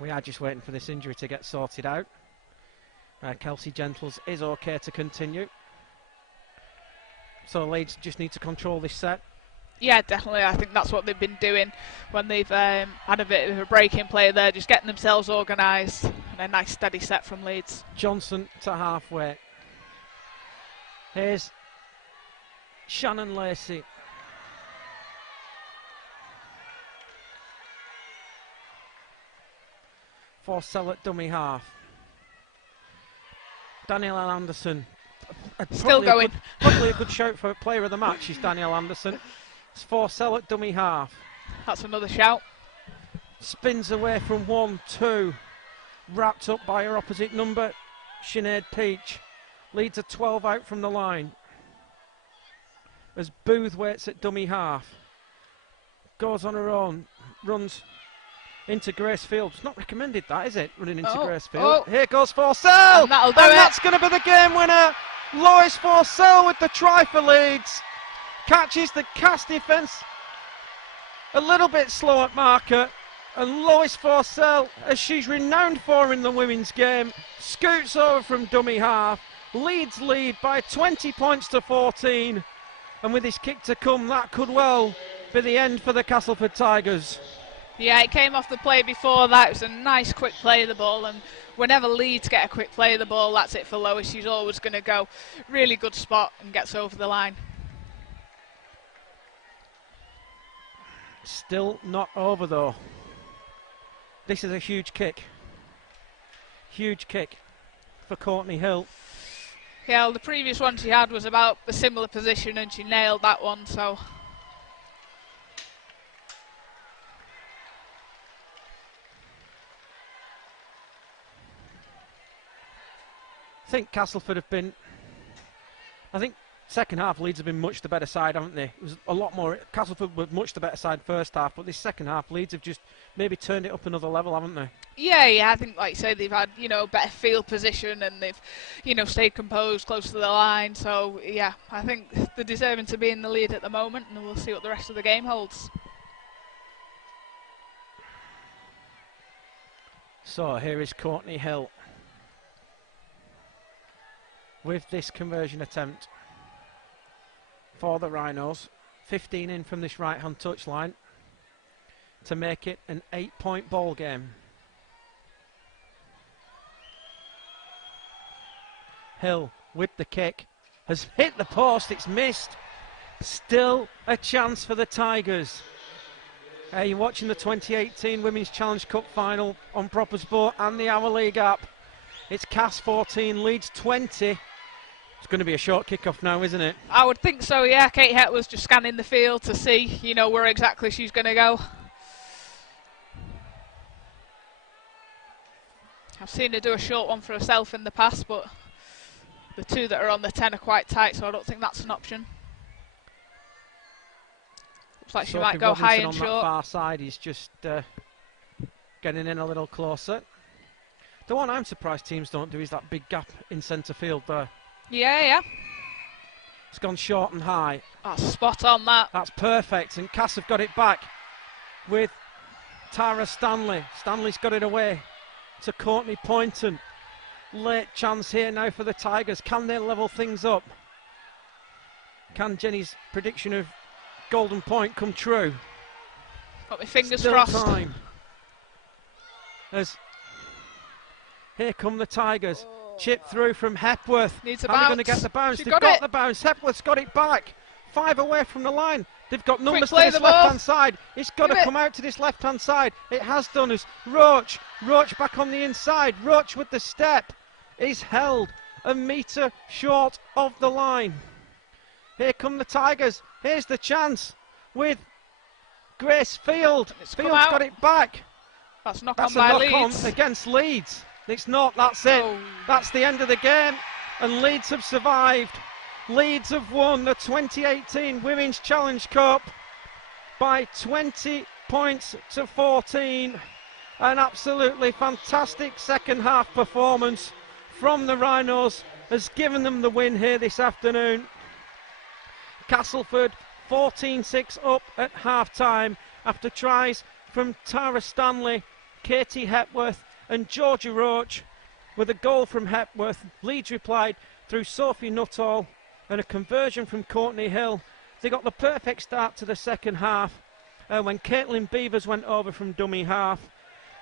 We are just waiting for this injury to get sorted out. Kelsey Gentles is okay to continue. So Leeds just need to control this set. Yeah, definitely. I think that's what they've been doing when they've had a bit of a break in play there, just getting themselves organised, and a nice steady set from Leeds. Johnson to halfway. Here's Shannon Lacey. Forsell at dummy half. Danielle Anderson. Still going. Probably a good shout for player of the match is Danielle Anderson. It's Forsell at dummy half. That's another shout. Spins away from 1-2. Wrapped up by her opposite number, Sinead Peach. Leads a 12 out from the line. As Booth waits at dummy half. Goes on her own. Runs into Grace Field. It's not recommended that, is it? Running into Grace Field. Here goes Forsell! And that'll do it. That's going to be the game winner. Lois Forsell with the try for Leeds. Catches the cast defence a little bit slow at marker. And Lois Forsell, as she's renowned for in the women's game, scoots over from dummy half. Leeds lead by 20 points to 14. And with this kick to come, that could well be the end for the Castleford Tigers. Yeah, it came off the play before that. It was a nice quick play of the ball, and whenever Leeds get a quick play of the ball, that's it for Lois. She's always going to go really good spot and gets over the line. Still not over though. This is a huge kick. Huge kick for Courtney Hill. Yeah, well, the previous one she had was about a similar position and she nailed that one, so... I think Castleford have been... I think Second half, Leeds have been much the better side, haven't they? It was a lot more. Castleford were much the better side first half, but this second half, Leeds have just maybe turned it up another level, haven't they? Yeah, I think, like you say, they've had, better field position and they've, stayed composed close to the line. So, yeah, I think they're deserving to be in the lead at the moment, and we'll see what the rest of the game holds. So, here is Courtney Hill with this conversion attempt for the Rhinos. 15 in from this right-hand touchline to make it an 8-point ball game. Hill with the kick has hit the post, it's missed. Still a chance for the Tigers. You're watching the 2018 Women's Challenge Cup final on Proper Sport and the Hour League app. It's Cass 14, Leeds 20. It's going to be a short kickoff now, isn't it? I would think so, yeah. Katie Hepworth's just scanning the field to see, where exactly she's going to go. I've seen her do a short one for herself in the past, but the two that are on the 10 are quite tight, so I don't think that's an option. Looks like she might go high and short. On that far side, he's just getting in a little closer. The one I'm surprised teams don't do is that big gap in centre field there. Yeah. It's gone short and high. That's spot on, that. That's perfect, and Cass have got it back with Tara Stanley. Stanley's got it away to Courtney Poynton. Late chance here now for the Tigers. Can they level things up? Can Jenny's prediction of golden point come true? Got my fingers Still crossed. Time. As here come the Tigers. Chip through from Hepworth. Needs a How are they bounce. going to get the bounce? She They've got the bounce. Hepworth's got it back. 5 away from the line. They've got numbers to this left-hand side. It's got to come out to this left-hand side. It has done as Roche back on the inside. Roche with the step is held a metre short of the line. Here come the Tigers. Here's the chance with Grace Field. Field's got it back. That's knock on by Leeds. That's a knock on against Leeds. It's not, that's it. Oh. That's the end of the game. And Leeds have survived. Leeds have won the 2018 Women's Challenge Cup by 20 points to 14. An absolutely fantastic second half performance from the Rhinos has given them the win here this afternoon. Castleford 14-6 up at half time after tries from Tara Stanley, Katie Hepworth and Georgia Roche. With a goal from Hepworth, Leeds replied through Sophie Nuttall and a conversion from Courtney Hill. They got the perfect start to the second half when Caitlin Beevers went over from dummy half,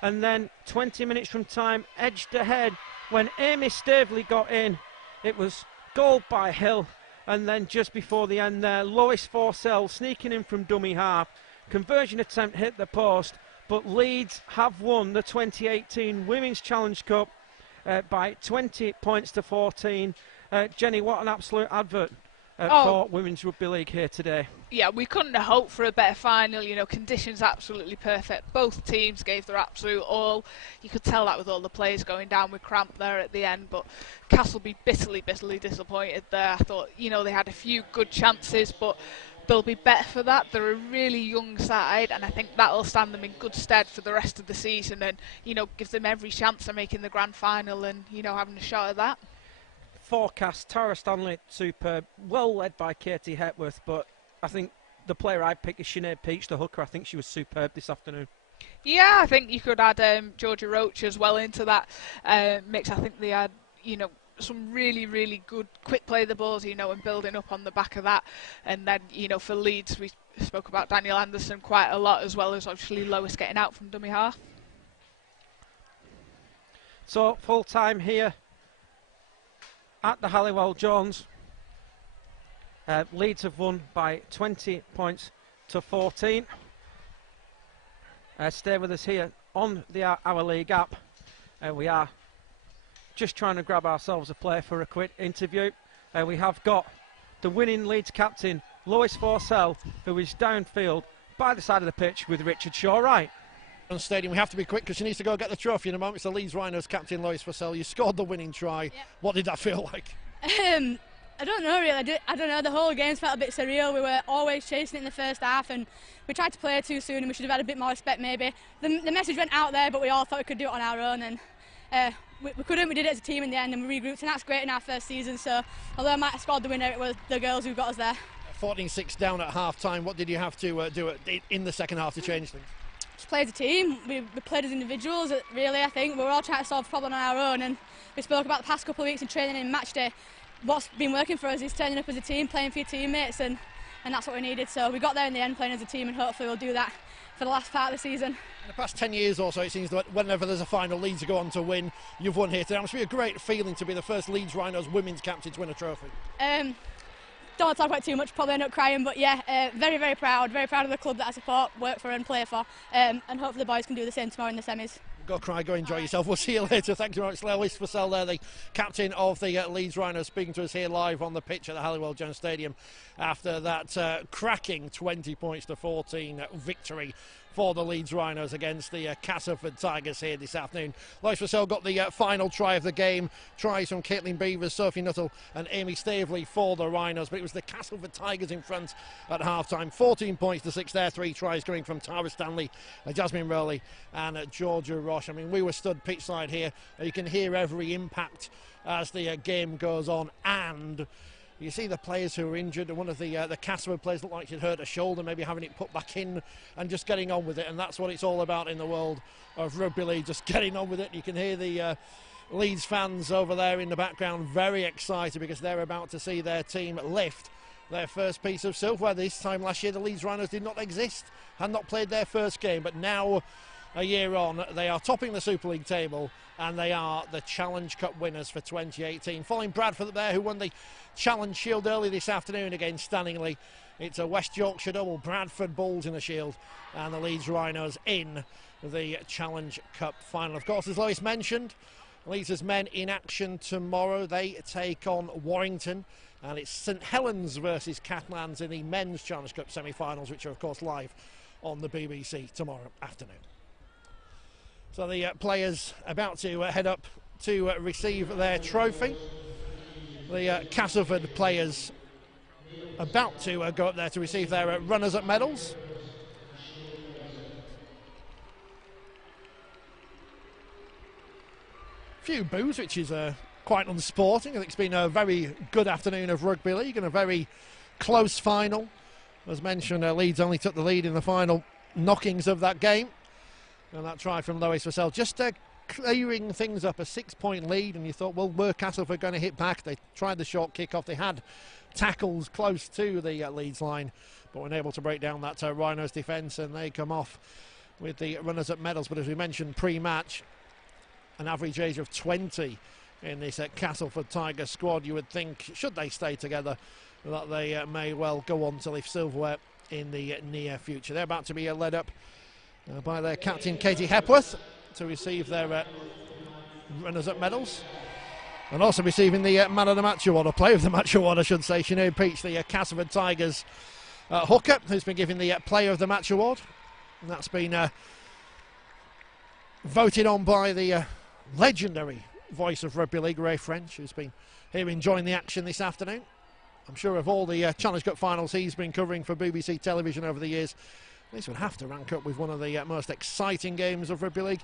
and then 20 minutes from time edged ahead when Aimee Steveley got in. It was goal by Hill, and then just before the end there, Lois Forsell sneaking in from dummy half. Conversion attempt hit the post, but Leeds have won the 2018 Women's Challenge Cup by 20 points to 14. Jenny, what an absolute advert for Women's Rugby League here today. Yeah, we couldn't have hoped for a better final. Conditions absolutely perfect. Both teams gave their absolute all. You could tell that with all the players going down with cramp there at the end, but Castleby bitterly disappointed there. I thought, they had a few good chances, but they'll be better for that. They're a really young side, and I think that'll stand them in good stead for the rest of the season and, give them every chance of making the grand final and, having a shot at that. Forecast, Tara Stanley, superb. Well led by Katie Hepworth, but I think the player I picked is Sinead Peach, the hooker. I think she was superb this afternoon. Yeah, I think you could add Georgia Roche as well into that mix. I think they had, some really good quick play the balls, and building up on the back of that. And then, for Leeds, we spoke about Daniel Anderson quite a lot, as well as obviously Lois getting out from dummy half. So, full time here at the Halliwell Jones. Leeds have won by 20 points to 14. Stay with us here on the Our League app. We are just trying to grab ourselves a player for a quick interview. We have got the winning Leeds captain, Lois Forsell, who is downfield by the side of the pitch with Richard Shaw right. On stadium, we have to be quick because she needs to go get the trophy in a moment. It's the Leeds Rhinos captain, Lois Forsell. You scored the winning try. Yep. What did that feel like? I don't know really. I don't know. The whole game's felt a bit surreal. We were always chasing it in the first half, and we tried to play too soon, and we should have had a bit more respect maybe. The message went out there, but we all thought we could do it on our own, and we couldn't. We did it as a team in the end, and we regrouped, and that's great in our first season. So although I might have scored the winner, it was the girls who got us there. 14-6 down at half-time. What did you have to do in the second half to change things? Just played as a team. We played as individuals, really. I think we were all trying to solve the problem on our own, and we spoke about the past couple of weeks in training and match day. What's been working for us is turning up as a team, playing for your teammates, and that's what we needed. So we got there in the end, playing as a team, and hopefully we'll do that for the last part of the season. In the past 10 years or so, it seems that whenever there's a final, Leeds go on to win. You've won here today. It must be a great feeling to be the first Leeds Rhinos women's captain to win a trophy. Don't want to talk about it too much, probably end up crying, but yeah, very, very proud of the club that I support, work for and play for, and hopefully the boys can do the same tomorrow in the semis. Go cry, go enjoy yourself. We'll see you later. Thank you very much, Lois Forsell there, the captain of the Leeds Rhinos, speaking to us here live on the pitch at the Halliwell Jones Stadium after that cracking 20-14 victory for the Leeds Rhinos against the Castleford Tigers here this afternoon. Lois Forsell got the final try of the game. Tries from Caitlin Beevers, Sophie Nuttall and Aimee Steveley for the Rhinos, but it was the Castleford Tigers in front at half-time. 14 points to 6 there. 3 tries coming from Tara Stanley, Jasmine Rowley and Georgia Roche. I mean, we were stood pitchside here. You can hear every impact as the game goes on, and you see the players who are injured. One of the Castleford players looked like she'd hurt her shoulder, maybe having it put back in and just getting on with it. And that's what it's all about in the world of rugby league, just getting on with it. You can hear the Leeds fans over there in the background very excited because they're about to see their team lift their first piece of silverware. This time last year, the Leeds Rhinos did not exist, had not played their first game, but now, a year on, they are topping the Super League table and they are the Challenge Cup winners for 2018. Following Bradford there, who won the Challenge Shield early this afternoon against Stanley. It's a West Yorkshire double, Bradford Bulls in the Shield and the Leeds Rhinos in the Challenge Cup final. Of course, as Lois mentioned, Leeds' men in action tomorrow. They take on Warrington, and it's St Helens versus Catalans in the men's Challenge Cup semi-finals, which are of course live on the BBC tomorrow afternoon. So the players about to head up to receive their trophy. The Castleford players about to go up there to receive their runners-up medals. Few boos, which is quite unsporting. I think it's been a very good afternoon of rugby league and a very close final. As mentioned, Leeds only took the lead in the final knockings of that game. And that try from Lois Forsell just clearing things up, a 6-point lead, and you thought, well, were Castleford going to hit back? They tried the short kick-off. They had tackles close to the Leeds line, but were unable to break down that Rhinos defence, and they come off with the runners-up medals. But as we mentioned pre-match, an average age of 20 in this Castleford Tigers squad. You would think, should they stay together, that they may well go on to lift silverware in the near future. They're about to be led up by their captain Katie Hepworth to receive their runners-up medals, and also receiving the man of the match award, or player of the match award I should say, Sinead Peach, the Castleford Tigers hooker, who's been given the player of the match award, and that's been voted on by the legendary voice of rugby league, Ray French, who's been here enjoying the action this afternoon. I'm sure of all the Challenge Cup finals he's been covering for BBC television over the years, this would have to rank up with one of the most exciting games of rugby league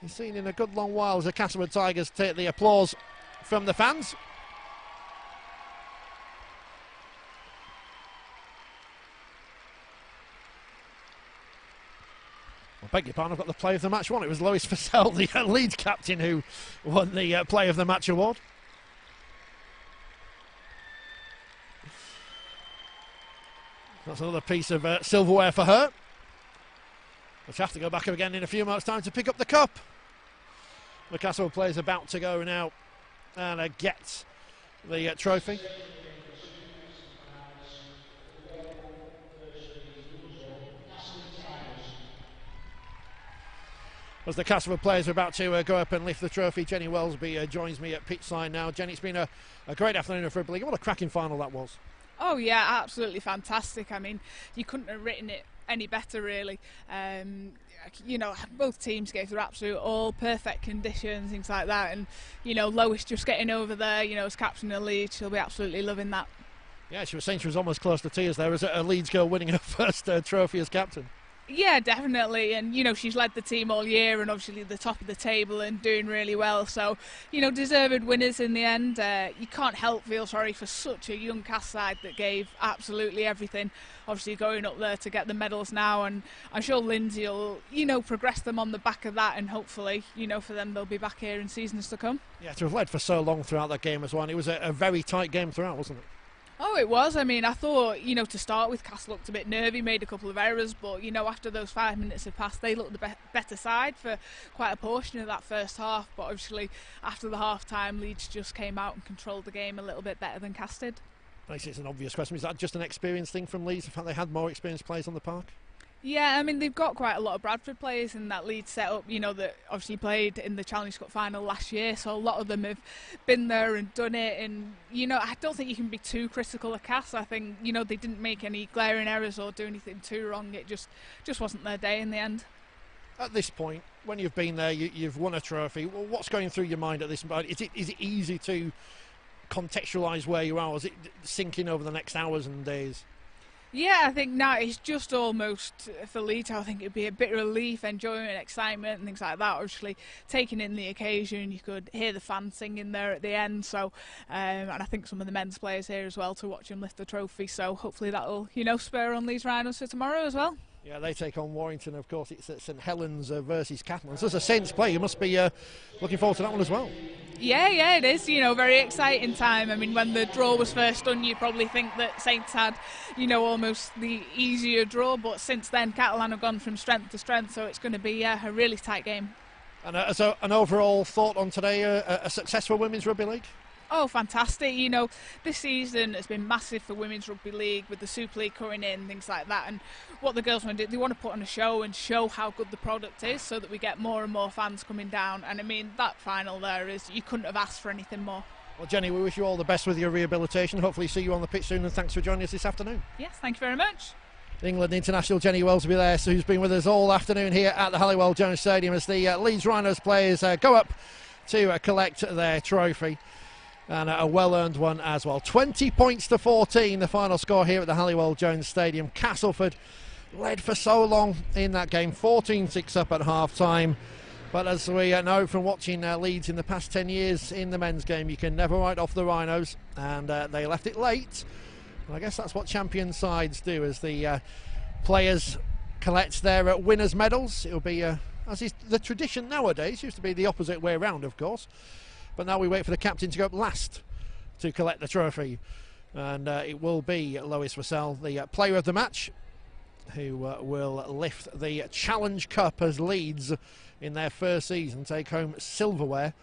he's seen in a good long while, as the Castleford Tigers take the applause from the fans. I beg your pardon, I've got the player of the match one. It was Lois Forsell, the Leeds captain, who won the player of the match award. That's another piece of silverware for her, which have to go back again in a few months' time to pick up the cup. The Castleford players about to go now and get the trophy. As the Castleford players are about to go up and lift the trophy, Jenny Wellesby joins me at pitch side now. Jenny, it's been a great afternoon of rugby league. What a cracking final that was. Oh yeah, absolutely fantastic. I mean, you couldn't have written it any better, really. You know, both teams gave their absolute all, perfect conditions, things like that, and you know, Lois just getting over there, you know, as captain of Leeds, she'll be absolutely loving that. Yeah, she was saying she was almost close to tears there as a Leeds girl winning her first trophy as captain. Yeah, definitely, and you know, she's led the team all year and obviously the top of the table and doing really well, so you know, deserved winners in the end. You can't help feel sorry for such a young cast side that gave absolutely everything, obviously going up there to get the medals now, and I'm sure Lindsay will, you know, progress them on the back of that, and hopefully, you know, for them they'll be back here in seasons to come. Yeah, to have led for so long throughout that game as well, and it was a very tight game throughout, wasn't it? Oh, it was. I mean, I thought, you know, to start with, Cass looked a bit nervy, made a couple of errors, but, you know, after those 5 minutes had passed, they looked the better side for quite a portion of that first half. But obviously, after the half-time, Leeds just came out and controlled the game a little bit better than Cass did. It's an obvious question. Is that just an experience thing from Leeds, the fact they had more experienced players on the park? Yeah, I mean, they've got quite a lot of Bradford players in that Leeds setup, you know, that obviously played in the Challenge Cup final last year, so a lot of them have been there and done it, and, you know, I don't think you can be too critical of Cass. I think, you know, they didn't make any glaring errors or do anything too wrong. It just wasn't their day in the end. At this point, when you've been there, you've won a trophy, well, what's going through your mind at this point? Is it easy to contextualise where you are, or is it sinking over the next hours and days? Yeah, I think now it's just almost, for Leeds, I think it'd be a bit of relief, enjoyment, excitement and things like that. Obviously, taking in the occasion, you could hear the fans singing there at the end. So, and I think some of the men's players here as well to watch them lift the trophy. So hopefully that'll, you know, spur on Leeds Rhinos for tomorrow as well. Yeah, they take on Warrington, of course. It's at St Helens versus Catalans. As a Saints player, you must be looking forward to that one as well. Yeah, it is. You know, very exciting time. I mean, when the draw was first done, you'd probably think that Saints had, you know, almost the easier draw. But since then, Catalan have gone from strength to strength, so it's going to be a really tight game. And so, an overall thought on today, a successful Women's Rugby League? Oh, fantastic. You know, this season has been massive for Women's Rugby League with the Super League coming in, things like that. And what the girls want to do, they want to put on a show and show how good the product is so that we get more and more fans coming down. And I mean, that final there is, you couldn't have asked for anything more. Well, Jenny, we wish you all the best with your rehabilitation. Hopefully see you on the pitch soon, and thanks for joining us this afternoon. Yes, thank you very much. England international Jenny Wells will be there, so who's been with us all afternoon here at the Halliwell Jones Stadium as the Leeds Rhinos players go up to collect their trophy. And a well-earned one as well. 20 points to 14, the final score here at the Halliwell Jones Stadium. Castleford led for so long in that game, 14-6 up at half-time. But as we know from watching Leeds in the past 10 years in the men's game, you can never write off the Rhinos, and they left it late. And I guess that's what champion sides do, as the players collect their winners' medals. It'll be, as is the tradition nowadays, used to be the opposite way around, of course. But now we wait for the captain to go up last to collect the trophy. And it will be Lois Forsell, the player of the match, who will lift the Challenge Cup as Leeds, in their first season, take home silverware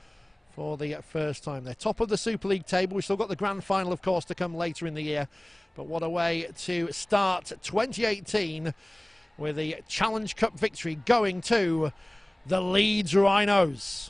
for the first time. They're top of the Super League table. We've still got the grand final, of course, to come later in the year. But what a way to start 2018 with the Challenge Cup victory going to the Leeds Rhinos.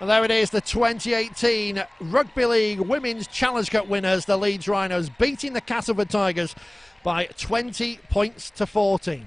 And there it is, the 2018 Rugby League Women's Challenge Cup winners, the Leeds Rhinos, beating the Castleford Tigers by 20 points to 14.